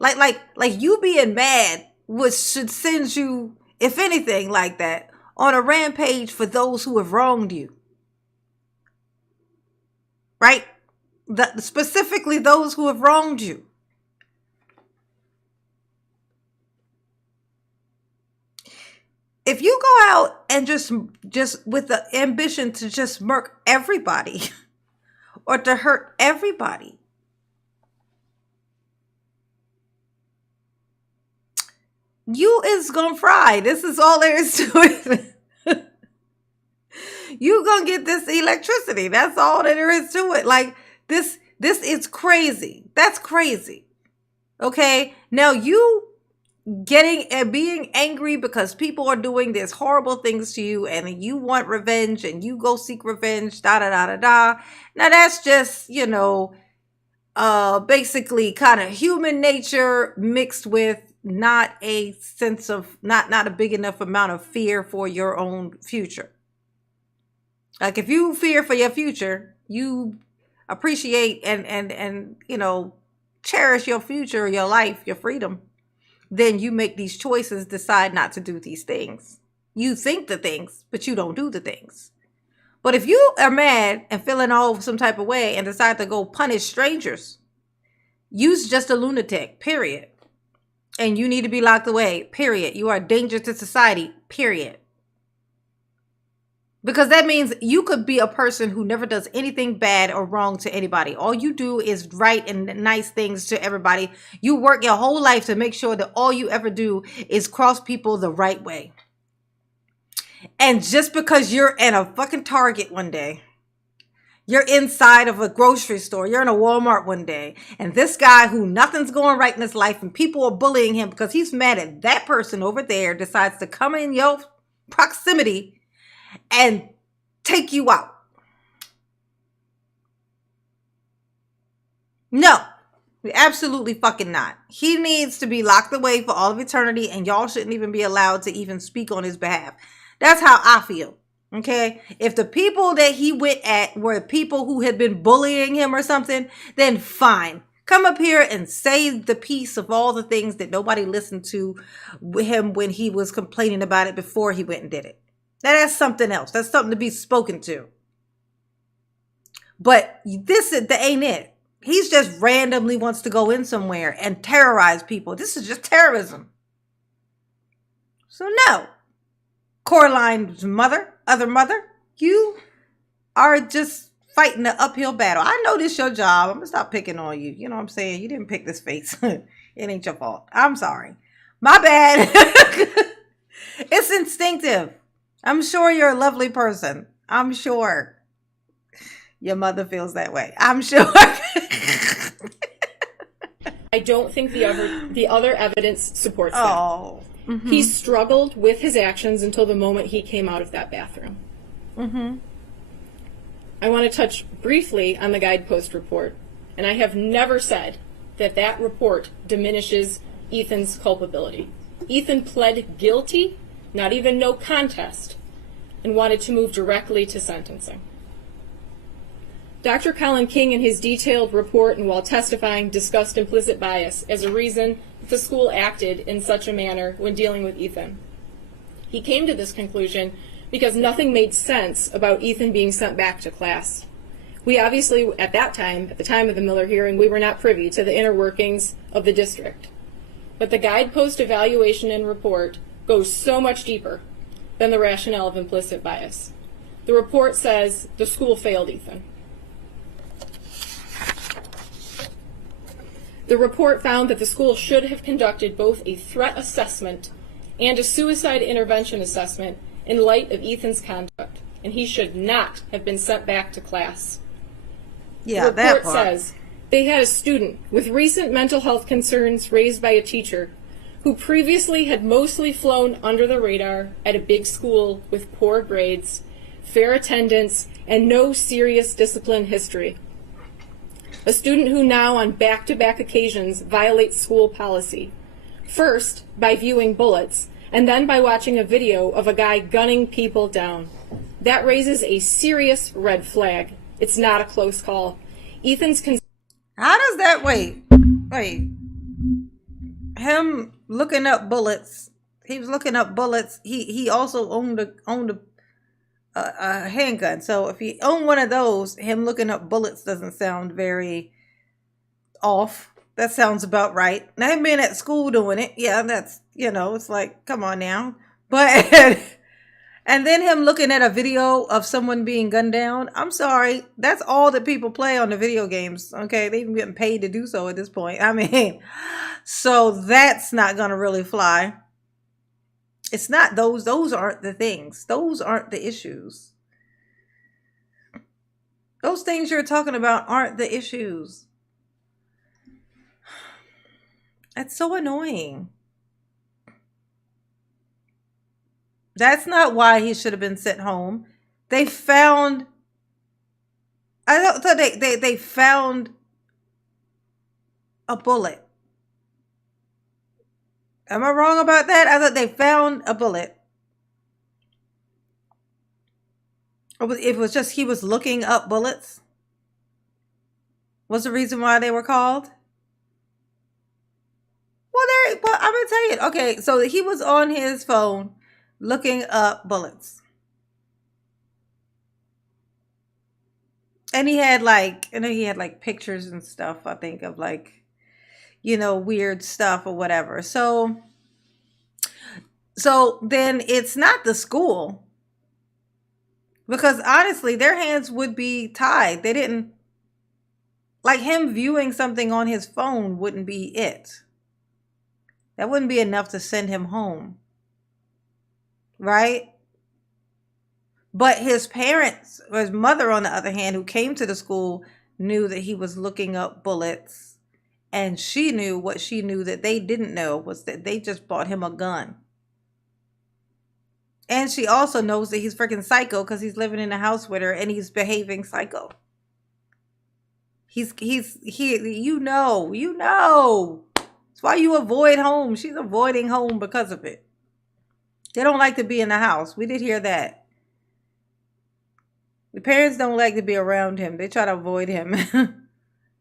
like you being mad, which should send you, if anything like that, on a rampage for those who have wronged you. Right? Specifically those who have wronged you. If you go out and just with the ambition to just murk everybody or to hurt everybody, you is gonna fry. This is all there is to it. You gonna get this electricity. That's all that there is to it. Like this is crazy. That's crazy. Okay. Now you getting and being angry because people are doing these horrible things to you and you want revenge and you go seek revenge, da da da da da. Now that's just, basically kind of human nature mixed with not a sense of not a big enough amount of fear for your own future. Like if you fear for your future, you appreciate and cherish your future, your life, your freedom, then you make these choices, decide not to do these things. You think the things, but you don't do the things. But if you are mad and feeling all some type of way and decide to go punish strangers, you're just a lunatic, period. And you need to be locked away, period. You are a danger to society, period. Because that means you could be a person who never does anything bad or wrong to anybody. All you do is right and nice things to everybody. You work your whole life to make sure that all you ever do is cross people the right way. And just because you're in a fucking Target one day, you're inside of a grocery store, you're in a Walmart one day, and this guy who nothing's going right in his life and people are bullying him because he's mad at that person over there decides to come in your proximity and take you out. No, absolutely fucking not. He needs to be locked away for all of eternity and y'all shouldn't even be allowed to even speak on his behalf. That's how I feel. Okay. If the people that he went at were people who had been bullying him or something, then fine. Come up here and say the piece of all the things that nobody listened to him when he was complaining about it before he went and did it. Now that's something else. That's something to be spoken to. But that ain't it. He's just randomly wants to go in somewhere and terrorize people. This is just terrorism. So no. Coraline's other mother, you are just fighting the uphill battle. I know this your job. I'm going to stop picking on you. You know what I'm saying? You didn't pick this face. It ain't your fault. I'm sorry. My bad. It's instinctive. I'm sure you're a lovely person. I'm sure your mother feels that way. I'm sure. I don't think the other evidence supports that. Oh. Mm-hmm. He struggled with his actions until the moment he came out of that bathroom. Mm-hmm. I want to touch briefly on the guidepost report, and I have never said that that report diminishes Ethan's culpability. Ethan pled guilty, not even no contest, and wanted to move directly to sentencing. Dr. Colin King, in his detailed report and while testifying, discussed implicit bias as a reason that the school acted in such a manner when dealing with Ethan. He came to this conclusion because nothing made sense about Ethan being sent back to class. We obviously, at the time of the Miller hearing, we were not privy to the inner workings of the district. But the guidepost evaluation and report goes so much deeper than the rationale of implicit bias. The report says the school failed Ethan. The report found that the school should have conducted both a threat assessment and a suicide intervention assessment in light of Ethan's conduct, and he should not have been sent back to class. Yeah, the report says they had a student with recent mental health concerns raised by a teacher who previously had mostly flown under the radar at a big school with poor grades, fair attendance, and no serious discipline history. A student who now on back-to-back occasions violates school policy. First, by viewing bullets, and then by watching a video of a guy gunning people down. That raises a serious red flag. It's not a close call. Ethan's How does that wait? Him looking up bullets. He was looking up bullets. He also owned a handgun. So if he owned one of those, him looking up bullets doesn't sound very off. That sounds about right. Now him being at school doing it, yeah, that's, it's like, come on now. But and then him looking at a video of someone being gunned down. I'm sorry, that's all that people play on the video games. Okay, they even getting paid to do so at this point. I mean, so that's not gonna really fly. It's not those aren't the things. Those aren't the issues. Those things you're talking about aren't the issues. That's so annoying. That's not why he should have been sent home. They found, I thought they found a bullet. Am I wrong about that? I thought they found a bullet. It was just he was looking up bullets. What's the reason why they were called? Well, I'm gonna tell you. Okay, so he was on his phone looking up bullets, and he had pictures and stuff. I think of weird stuff or whatever. So then it's not the school, because honestly, their hands would be tied. They didn't, like, him viewing something on his phone wouldn't be it. That wouldn't be enough to send him home. Right? But his parents, or his mother on the other hand, who came to the school, knew that he was looking up bullets. And she knew what she knew that they didn't know, was that they just bought him a gun. And she also knows that he's freaking psycho because he's living in the house with her and he's behaving psycho. You know. That's why you avoid home. She's avoiding home because of it. They don't like to be in the house. We did hear that. The parents don't like to be around him. They try to avoid him.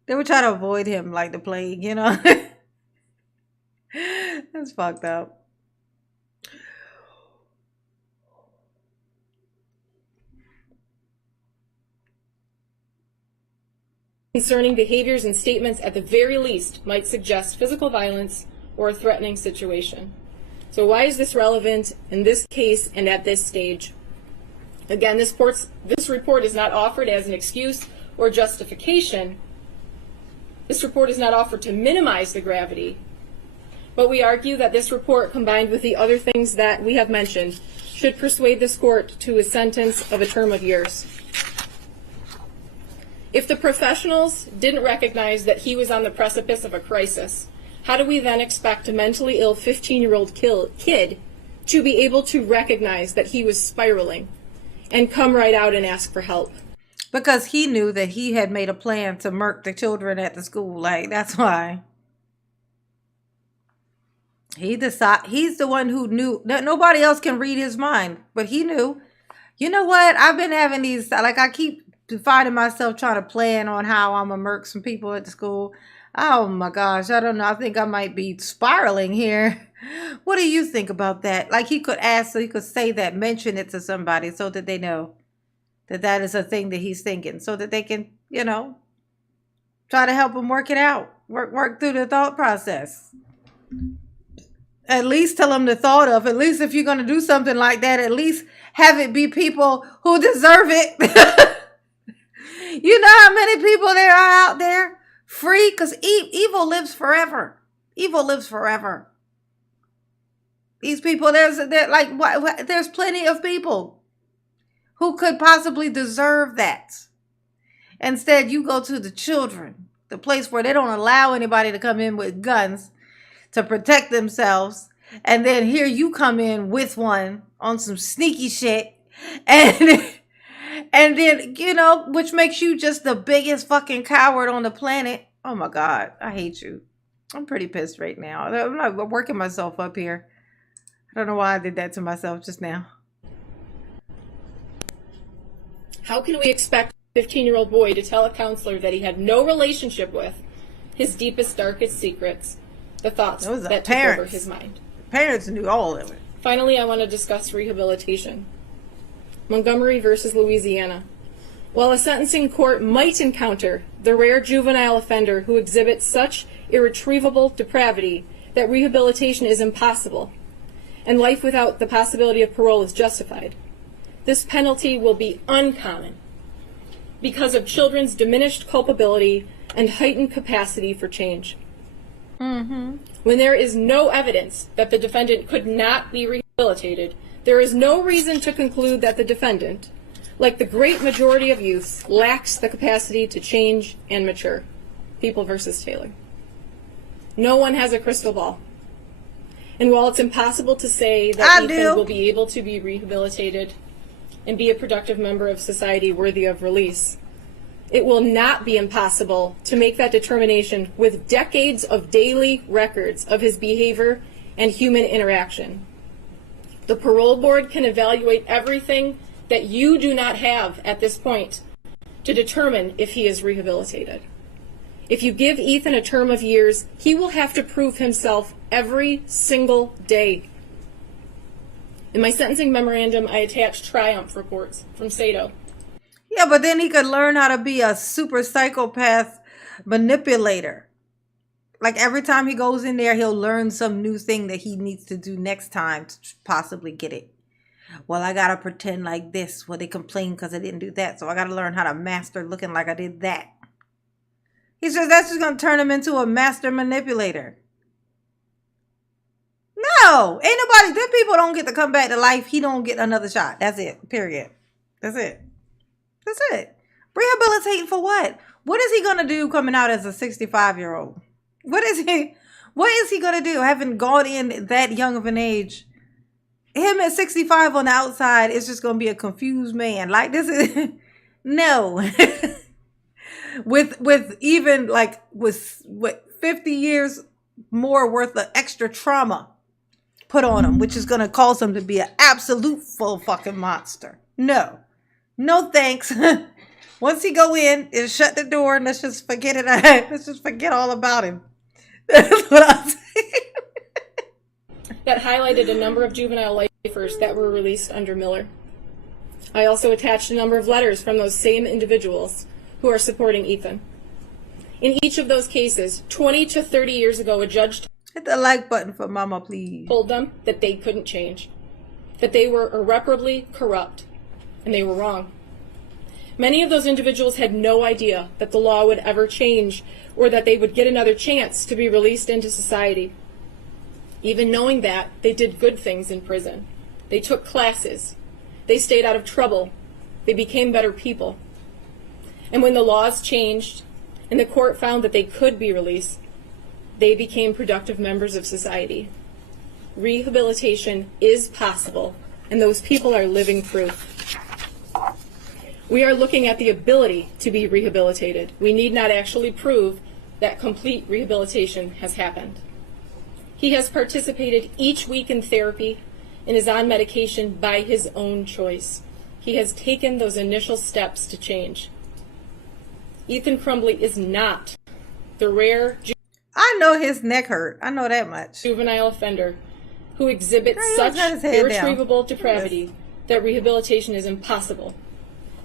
They would try to avoid him like the plague, That's fucked up. Concerning behaviors and statements at the very least might suggest physical violence or a threatening situation. So why is this relevant in this case and at this stage? Again, this report is not offered as an excuse or justification. This report is not offered to minimize the gravity, but we argue that this report, combined with the other things that we have mentioned, should persuade this court to a sentence of a term of years. If the professionals didn't recognize that he was on the precipice of a crisis, how do we then expect a mentally ill 15-year-old kid to be able to recognize that he was spiraling and come right out and ask for help? Because he knew that he had made a plan to murk the children at the school. Like, that's why. He's the one who knew that nobody else can read his mind, but he knew. You know what? I've been having these, like, I keep finding myself trying to plan on how I'm gonna murk some people at the school. Oh my gosh, I don't know. I think I might be spiraling here. What do you think about that? Like, he could ask, so he could say that, mention it to somebody so that they know that that is a thing that he's thinking, so that they can, you know, try to help him work it out, work through the thought process. At least tell them the thought of, at least if you're going to do something like that, at least have it be people who deserve it. You know how many people there are out there free? Because evil lives forever. Evil lives forever. These people, there's plenty of people who could possibly deserve that. Instead, you go to the children, the place where they don't allow anybody to come in with guns to protect themselves, and then here you come in with one on some sneaky shit, and then, you know, which makes you just the biggest fucking coward on the planet. Oh my God, I hate you. I'm pretty pissed right now. I'm not working myself up here. I don't know why I did that to myself just now. How can we expect a 15-year-old boy to tell a counselor that he had no relationship with his deepest, darkest secrets? The thoughts that took over his mind. Parents knew all of it. Finally, I want to discuss rehabilitation. Montgomery versus Louisiana. While a sentencing court might encounter the rare juvenile offender who exhibits such irretrievable depravity that rehabilitation is impossible, and life without the possibility of parole is justified, this penalty will be uncommon because of children's diminished culpability and heightened capacity for change. Mm-hmm. When there is no evidence that the defendant could not be rehabilitated, there is no reason to conclude that the defendant, like the great majority of youth, lacks the capacity to change and mature. People versus Taylor. No one has a crystal ball. And while it's impossible to say that Ethan will be able to be rehabilitated and be a productive member of society worthy of release, it will not be impossible to make that determination with decades of daily records of his behavior and human interaction. The parole board can evaluate everything that you do not have at this point to determine if he is rehabilitated. If you give Ethan a term of years, he will have to prove himself every single day. In my sentencing memorandum, I attached triumph reports from Sato. Yeah, but then he could learn how to be a super psychopath manipulator. Like, every time he goes in there, he'll learn some new thing that he needs to do next time to possibly get it. Well, I got to pretend like this. Well, they complain because I didn't do that. So I got to learn how to master looking like I did that. He says that's just going to turn him into a master manipulator. No, ain't nobody, them people don't get to come back to life. He don't get another shot. That's it. Period. That's it. That's it. Rehabilitating for what? What is he going to do coming out as a 65-year-old? What is he going to do having gone in that young of an age? Him at 65 on the outside is just going to be a confused man. Like, this is no. with even like with 50 years more worth of extra trauma put on him, which is going to cause him to be an absolute full fucking monster. No thanks. Once he go in and shut the door and let's just forget it. Let's just forget all about him. That's what I'm saying. That highlighted a number of juvenile lifers that were released under Miller. I also attached a number of letters from those same individuals who are supporting Ethan. In each of those cases, 20 to 30 years ago, a judge hit the like button for mama, please. Told them that they couldn't change, that they were irreparably corrupt, and they were wrong. Many of those individuals had no idea that the law would ever change or that they would get another chance to be released into society. Even knowing that, they did good things in prison. They took classes. They stayed out of trouble. They became better people. And when the laws changed and the court found that they could be released, they became productive members of society. Rehabilitation is possible, and those people are living proof. We are looking at the ability to be rehabilitated. We need not actually prove that complete rehabilitation has happened. He has participated each week in therapy and is on medication by his own choice. He has taken those initial steps to change. Ethan Crumbley is not the rare I know his neck hurt. I know that much. Juvenile offender who exhibits Girl, such got his head irretrievable down. depravity that rehabilitation is impossible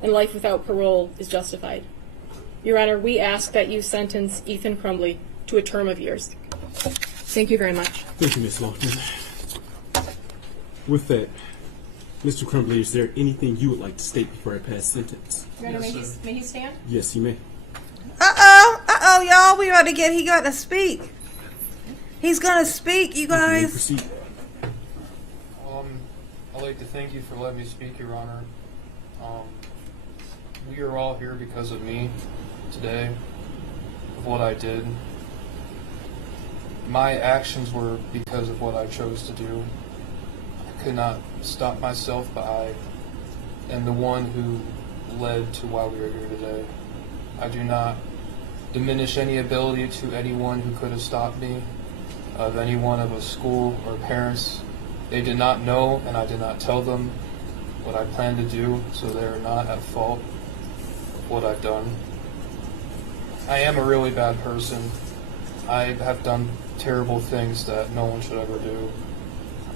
and life without parole is justified. Your Honor, we ask that you sentence Ethan Crumbley to a term of years. Thank you very much. Thank you, Ms. Lockman. With that, Mr. Crumbley, is there anything you would like to state before I pass sentence? Your Honor, may he stand? Yes, you may. Y'all, he got to speak. He's gonna speak, you You may guys. proceed. I'd like to thank you for letting me speak, Your Honor. We are all here because of me today, of what I did. My actions were because of what I chose to do. I could not stop myself, but I am the one who led to why we are here today. I do not diminish any ability to anyone who could have stopped me, of anyone of a school or parents. They did not know, and I did not tell them what I planned to do, so they are not at fault of what I've done. I am a really bad person. I have done terrible things that no one should ever do.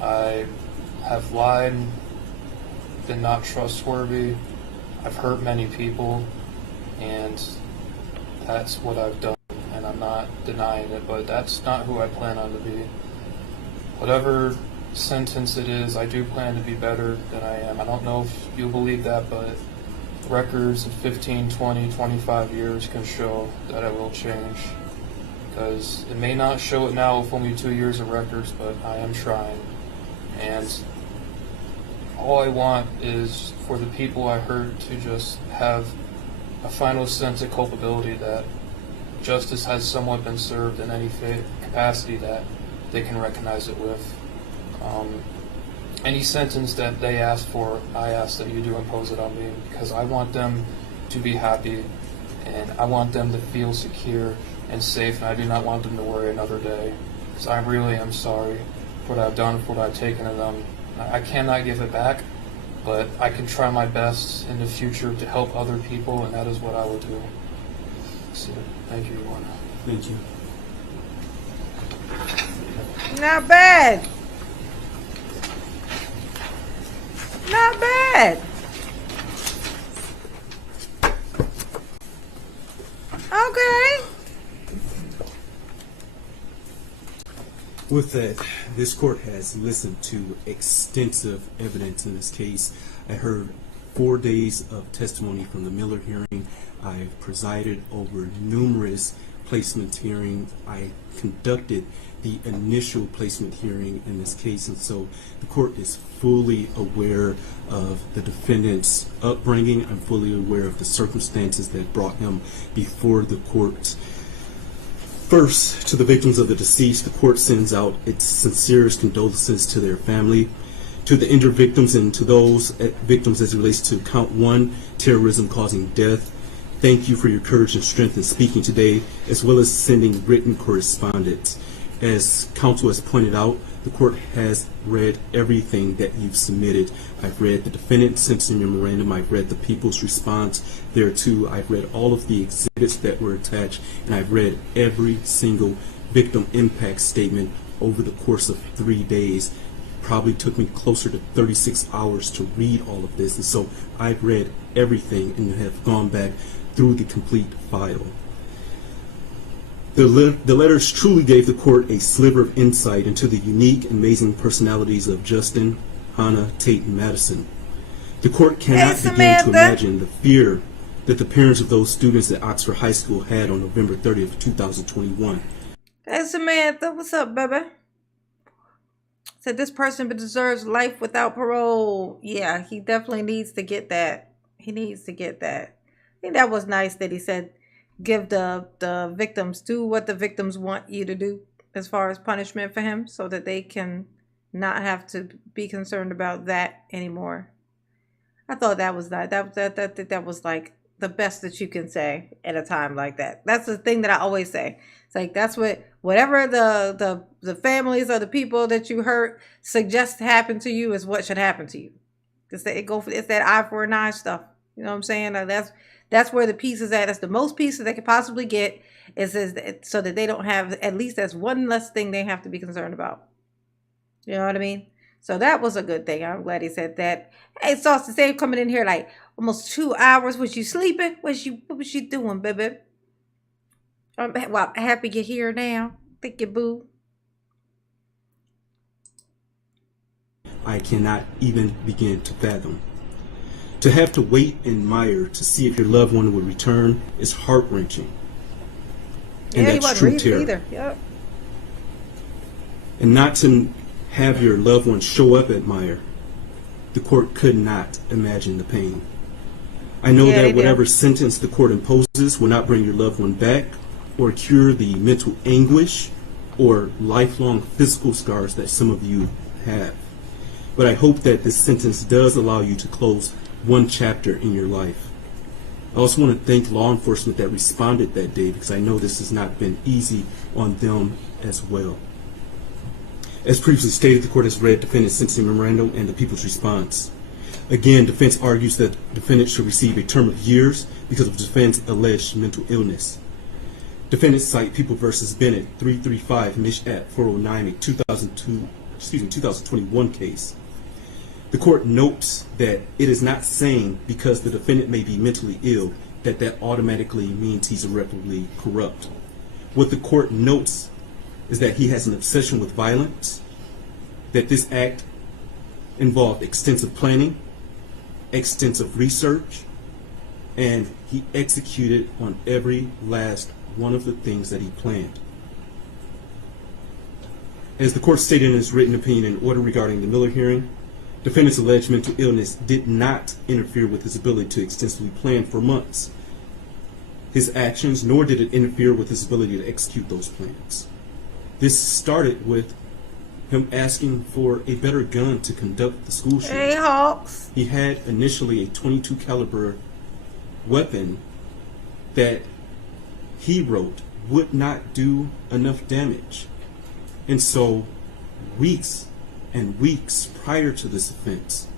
I have lied, been not trustworthy. I've hurt many people, and that's what I've done, and I'm not denying it, but that's not who I plan on to be. Whatever sentence it is, I do plan to be better than I am. I don't know if you'll believe that, but records of 15, 20, 25 years can show that it will change. Because it may not show it now with only 2 years of records, but I am trying. And all I want is for the people I hurt to just have a final sense of culpability that justice has somewhat been served in any capacity that they can recognize it with. Any sentence that they ask for, I ask that you do impose it on me, because I want them to be happy and I want them to feel secure and safe, and I do not want them to worry another day. Because I really am sorry for what I've done, for what I've taken of them. I cannot give it back, but I can try my best in the future to help other people, and that is what I will do. So, thank you, Your Honor. Thank you. Not bad. Not bad. Okay. With that, this court has listened to extensive evidence in this case. I heard 4 days of testimony from the Miller hearing. I've presided over numerous placement hearings. I conducted the initial placement hearing in this case, and so the court is fully aware of the defendant's upbringing. I'm fully aware of the circumstances that brought him before the court. First, to the victims of the deceased, the court sends out its sincerest condolences to their family. To the injured victims and to those victims as it relates to count 1, terrorism causing death, thank you for your courage and strength in speaking today, as well as sending written correspondence. As counsel has pointed out, the court has read everything that you've submitted. I've read the defendant's sentencing memorandum. I've read the people's response thereto. I've read all of the exhibits that were attached, and I've read every single victim impact statement over the course of 3 days. Probably took me closer to 36 hours to read all of this, and so I've read everything and have gone back through the complete file. The letters truly gave the court a sliver of insight into the unique and amazing personalities of Justin, Hannah, Tate, and Madison. The court cannot begin to imagine the fear that the parents of those students at Oxford High School had on November 30th, 2021. Hey, Samantha, what's up, baby? Said this person deserves life without parole. Yeah, he definitely needs to get that. He needs to get that. think that was nice that he said, give the victims, do what the victims want you to do as far as punishment for him, so that they can not have to be concerned about that anymore. I thought that was nice. That was like the best that you can say at a time like that. That's the thing that I always say. It's like, that's whatever the families or the people that you hurt suggest happen to you is what should happen to you. It's that eye for an eye stuff. You know what I'm saying? That's where the peace is at. That's the most peace that they could possibly get, is so that they don't have, at least that's one less thing they have to be concerned about. You know what I mean? So that was a good thing. I'm glad he said that. Hey, Sauce, say coming in here like almost 2 hours. Was you sleeping? What was you doing, baby? I'm happy you're here now. Thank you, boo. I cannot even begin to fathom. To have to wait and mire to see if your loved one would return is heart-wrenching. And that's true terror. Either. Yep. And not to have your loved one show up at Mire, the court could not imagine the pain. I know that whatever sentence the court imposes will not bring your loved one back or cure the mental anguish or lifelong physical scars that some of you have. But I hope that this sentence does allow you to close one chapter in your life. I also want to thank law enforcement that responded that day, because I know this has not been easy on them as well. As previously stated, the court has read defendant's sentencing memorandum and the people's response. Again, defense argues that the defendant should receive a term of years because of defendant's alleged mental illness. Defendants cite People v. Bennett 335 Mich. at 409, a 2021 case. The court notes that it is not saying because the defendant may be mentally ill that automatically means he's irreparably corrupt. What the court notes is that he has an obsession with violence, that this act involved extensive planning, extensive research, and he executed on every last one of the things that he planned. As the court stated in its written opinion and order regarding the Miller hearing, defendant's alleged mental illness did not interfere with his ability to extensively plan for months. His actions, nor did it interfere with his ability to execute those plans. This started with him asking for a better gun to conduct the school shooting. Hey, Hawks. He had initially a .22 caliber weapon that he wrote would not do enough damage. And so weeks and weeks prior to this offense,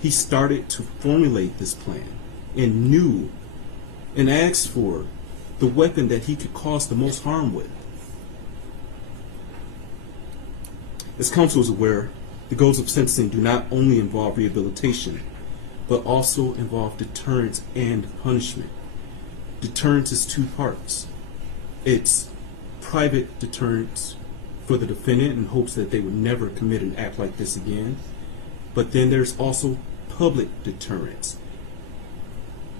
he started to formulate this plan and knew and asked for the weapon that he could cause the most harm with. As counsel is aware, the goals of sentencing do not only involve rehabilitation, but also involve deterrence and punishment. Deterrence is two parts. It's private deterrence for the defendant in hopes that they would never commit an act like this again. But then there's also public deterrence,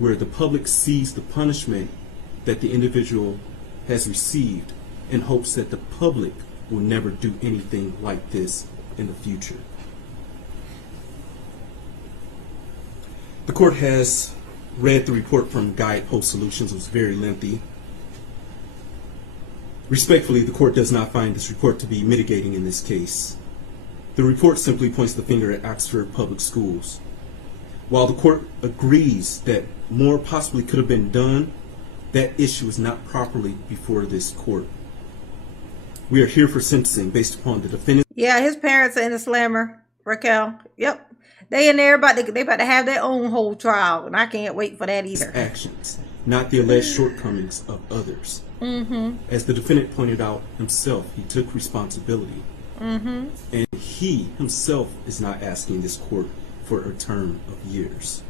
where the public sees the punishment that the individual has received in hopes that the public will never do anything like this in the future. The court has read the report from Guidepost Solutions. It was very lengthy. Respectfully, the court does not find this report to be mitigating in this case. The report simply points the finger at Oxford Public Schools. While the court agrees that more possibly could have been done, that issue is not properly before this court. We are here for sentencing based upon the defendant. Yeah, his parents are in the slammer, Raquel. Yep. They in there, they about to have their own whole trial, and I can't wait for that either. Actions, not the alleged shortcomings of others. Mm-hmm. As the defendant pointed out himself, he took responsibility. Mm-hmm. And he himself is not asking this court for a term of years.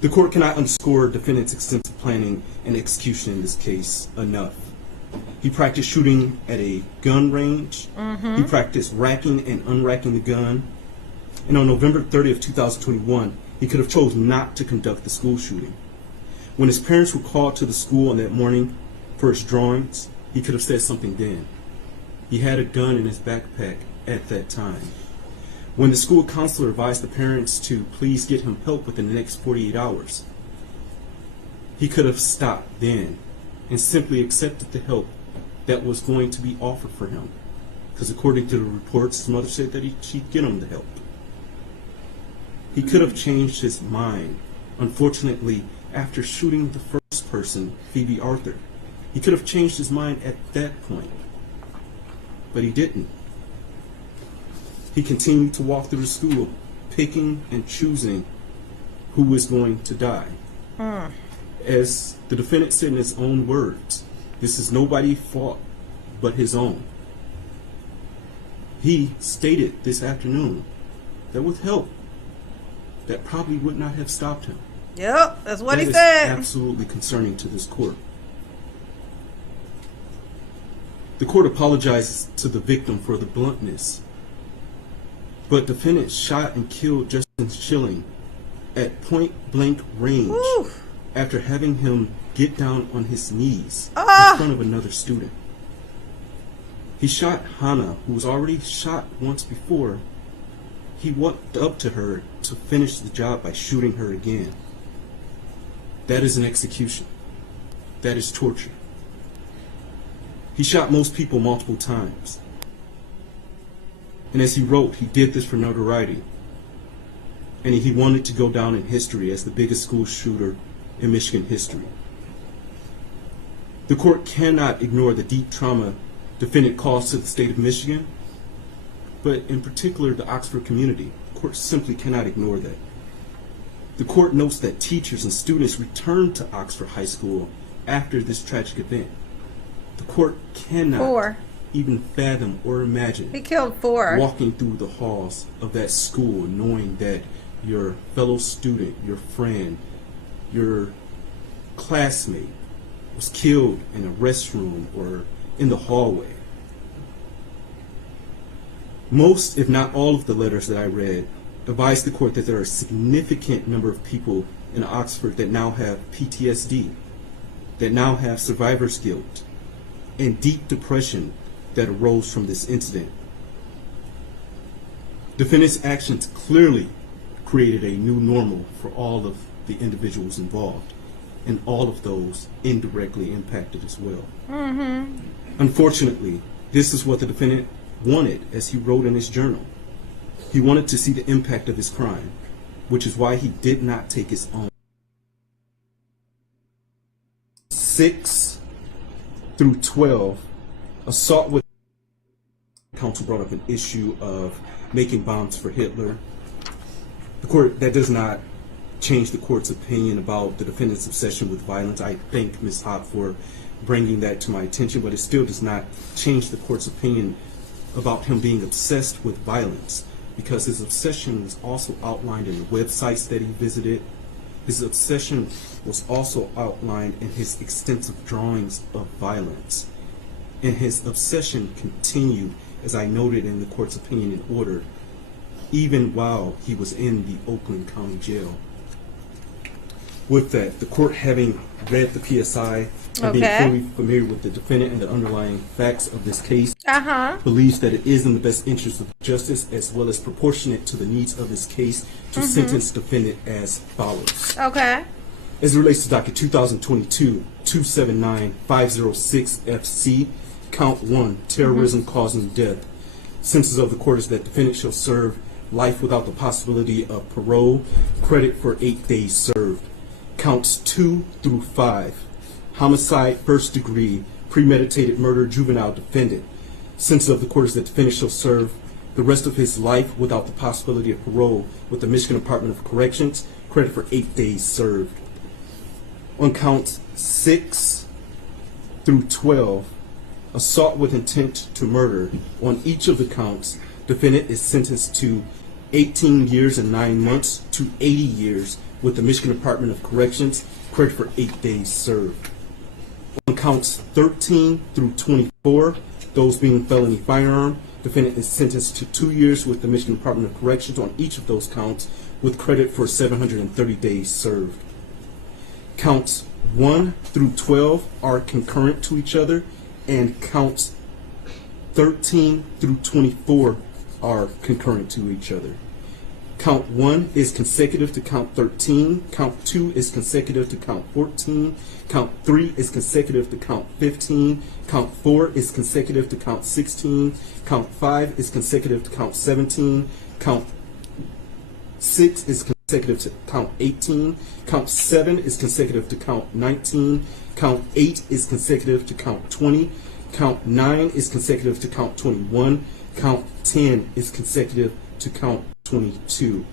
The court cannot underscore defendant's extensive planning and execution in this case enough. He practiced shooting at a gun range. Mm-hmm. He practiced racking and unracking the gun. And on November 30th, 2021, he could have chosen not to conduct the school shooting. When his parents were called to the school on that morning for his drawings, he could have said something then. He had a gun in his backpack at that time. When the school counselor advised the parents to please get him help within the next 48 hours, He could have stopped then and simply accepted the help that was going to be offered for him. Because according to the reports, his mother said that she'd get him the help. He could have changed his mind. Unfortunately, after shooting the first person, Phoebe Arthur, he could have changed his mind at that point. But he didn't. He continued to walk through the school, picking and choosing who was going to die. As the defendant said in his own words, this is nobody's fault but his own. He stated this afternoon that with help, that probably would not have stopped him. Yep, that's what That he is said. absolutely concerning to this court. The court apologizes to the victim for the bluntness, but defendant shot and killed Justin Schilling at point blank range after having him get down on his knees in front of another student. He shot Hannah, who was already shot once before. He walked up to her to finish the job by shooting her again. That is an execution. That is torture. He shot most people multiple times. And as he wrote, he did this for notoriety. And he wanted to go down in history as the biggest school shooter in Michigan history. The court cannot ignore the deep trauma defendant caused to the state of Michigan, but in particular the Oxford community. The court simply cannot ignore that. The court notes that teachers and students returned to Oxford High School after this tragic event. The court cannot even fathom or imagine He killed 4. walking through the halls of that school knowing that your fellow student, your friend, your classmate was killed in a restroom or in the hallway. Most, if not all, of the letters that I read advised the court that there are a significant number of people in Oxford that now have PTSD, that now have survivor's guilt, and deep depression that arose from this incident. Defendant's actions clearly created a new normal for all of the individuals involved, and all of those indirectly impacted as well. Unfortunately, this is what the defendant wanted, as he wrote in his journal. He wanted to see the impact of his crime, which is why he did not take his own. 6 through 12, assault with counsel brought up an issue of making bombs for Hitler. The court, that does not change the court's opinion about the defendant's obsession with violence. I thank Ms. Hopp for bringing that to my attention, but it still does not change the court's opinion about him being obsessed with violence, because his obsession was also outlined in the websites that he visited. His obsession was also outlined in his extensive drawings of violence. And his obsession continued, as I noted in the court's opinion and order, even while he was in the Oakland County Jail. With that, the court, having read the PSI and being fully familiar with the defendant and the underlying facts of this case, believes that it is in the best interest of justice as well as proportionate to the needs of this case to sentence defendant as follows. As it relates to docket 2022-279-506 Count 1, terrorism causing death. Sentence of the court is that defendant shall serve life without the possibility of parole, credit for 8 days served. Counts 2 through 5, homicide, first degree, premeditated murder, juvenile defendant. Sentence of the court is that defendant shall serve the rest of his life without the possibility of parole with the Michigan Department of Corrections, credit for 8 days served. On counts 6 through 12, assault with intent to murder. On each of the counts, defendant is sentenced to 18 years and 9 months to 80 years with the Michigan Department of Corrections, credit for 8 days served. On counts 13 through 24, those being felony firearm, defendant is sentenced to 2 years with the Michigan Department of Corrections on each of those counts with credit for 730 days served. Counts 1 through 12 are concurrent to each other, and counts 13 through 24 are concurrent to each other. Count 1 is consecutive to count 13. Count 2 is consecutive to count 14. Count 3 is consecutive to count 15. Count 4 is consecutive to count 16. Count 5 is consecutive to count 17. Count 6 is consecutive to count 18. Count 7 is consecutive to count 19. Count 8 is consecutive to count 20. Count 9 is consecutive to count 21. Count 10 is consecutive to count 22.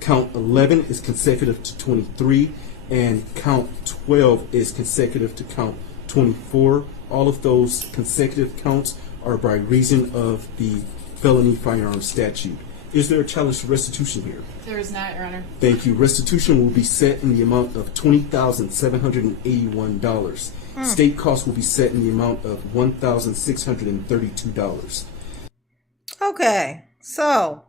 Count 11 is consecutive to 23. And count 12 is consecutive to count 24. All of those consecutive counts are by reason of the felony firearm statute. Is there a challenge to restitution here? There is not, Your Honor. Thank you. Restitution will be set in the amount of $20,781. State costs will be set in the amount of $1,632. Okay, so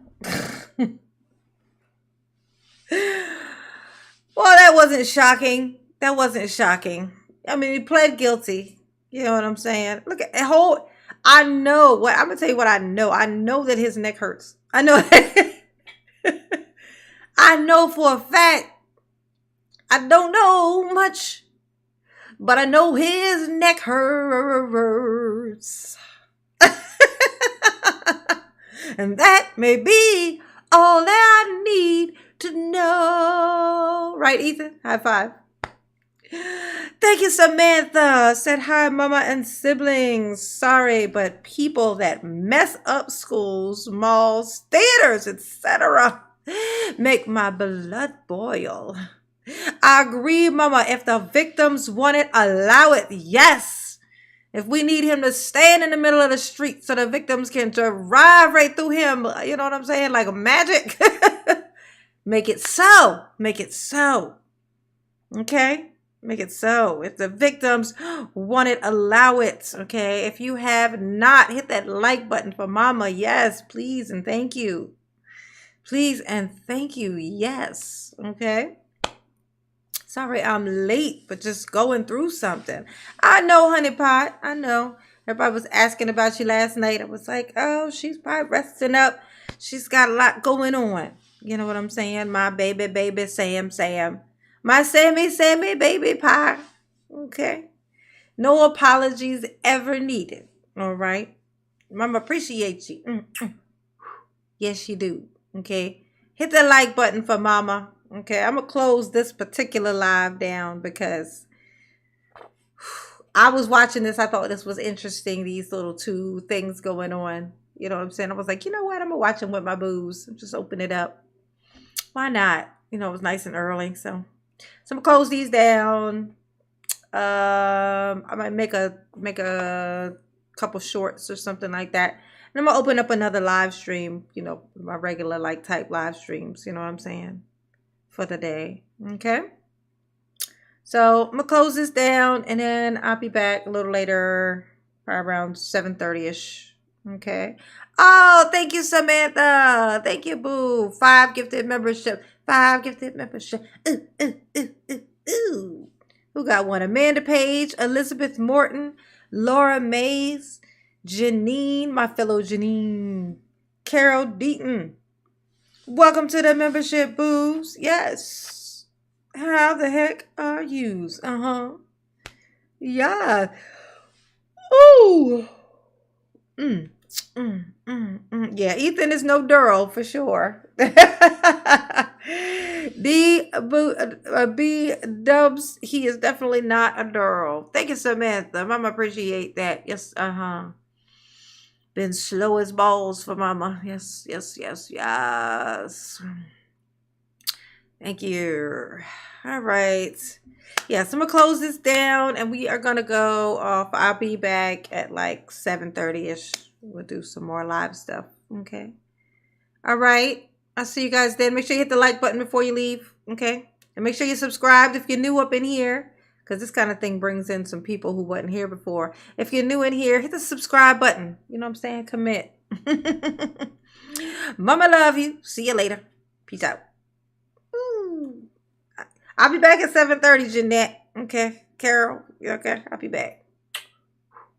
well, that wasn't shocking. That wasn't shocking. I mean, he pled guilty. You know what I'm saying? Look at the whole. I know what I'm gonna tell you. What I know. I know that his neck hurts. I know. I know for a fact. I don't know much, but I know his neck hurts. And that may be all that I need to know. Right, Ethan? High five. Thank you, Samantha. Said hi, mama and siblings. Sorry, but people that mess up schools, malls, theaters, etc. make my blood boil. I agree, mama. If the victims want it, allow it. Yes. If we need him to stand in the middle of the street so the victims can drive right through him, you know what I'm saying? Like magic. Make it so. Make it so. Okay? Make it so. If the victims want it, allow it. Okay? If you have not, hit that like button for mama. Yes, please and thank you. Please and thank you. Yes. Okay? Sorry I'm late, but just going through something. I know, honey pot. I know. Everybody was asking about you last night. I was like, oh, she's probably resting up. She's got a lot going on. You know what I'm saying? My baby, Sam. My Sammy, baby pie. Okay. No apologies ever needed. All right. Mama appreciate you. Yes, you do. Okay. Hit the like button for mama. Okay, I'm going to close this particular live down because I was watching this. I thought this was interesting, these little two things going on. You know what I'm saying? I was like, you know what? I'm going to watch them with my booze. Just open it up. Why not? You know, it was nice and early. So I'm going to close these down. I might make a couple shorts or something like that. And I'm going to open up another live stream, you know, my regular like type live streams. You know what I'm saying? For the day. Okay. So I'm gonna close this down and then I'll be back a little later, probably around 7:30ish. Okay. Oh, thank you, Samantha. Thank you, boo. 5 gifted membership. 5 gifted membership. Ooh. Who got one? Amanda Page, Elizabeth Morton, Laura Mays, Janine, my fellow Janine, Carol Deaton. Welcome to the membership, boos. Yes. How the heck are yous? Yeah. Ooh. Yeah, Ethan is no Durrell for sure. B Dubs, he is definitely not a Durrell. Thank you, Samantha. Mama appreciate that. Yes, Been slow as balls for mama. Yes. Thank you. All right. Yes, I'm going to close this down and we are going to go off. I'll be back at like 7:30ish. We'll do some more live stuff. Okay. All right. I'll see you guys then. Make sure you hit the like button before you leave. Okay. And make sure you're subscribed if you're new up in here. Because this kind of thing brings in some people who wasn't here before. If you're new in here, hit the subscribe button. You know what I'm saying? Commit. Mama love you. See you later. Peace out. Ooh. I'll be back at 7:30, Jeanette. Okay. Carol. You okay? I'll be back.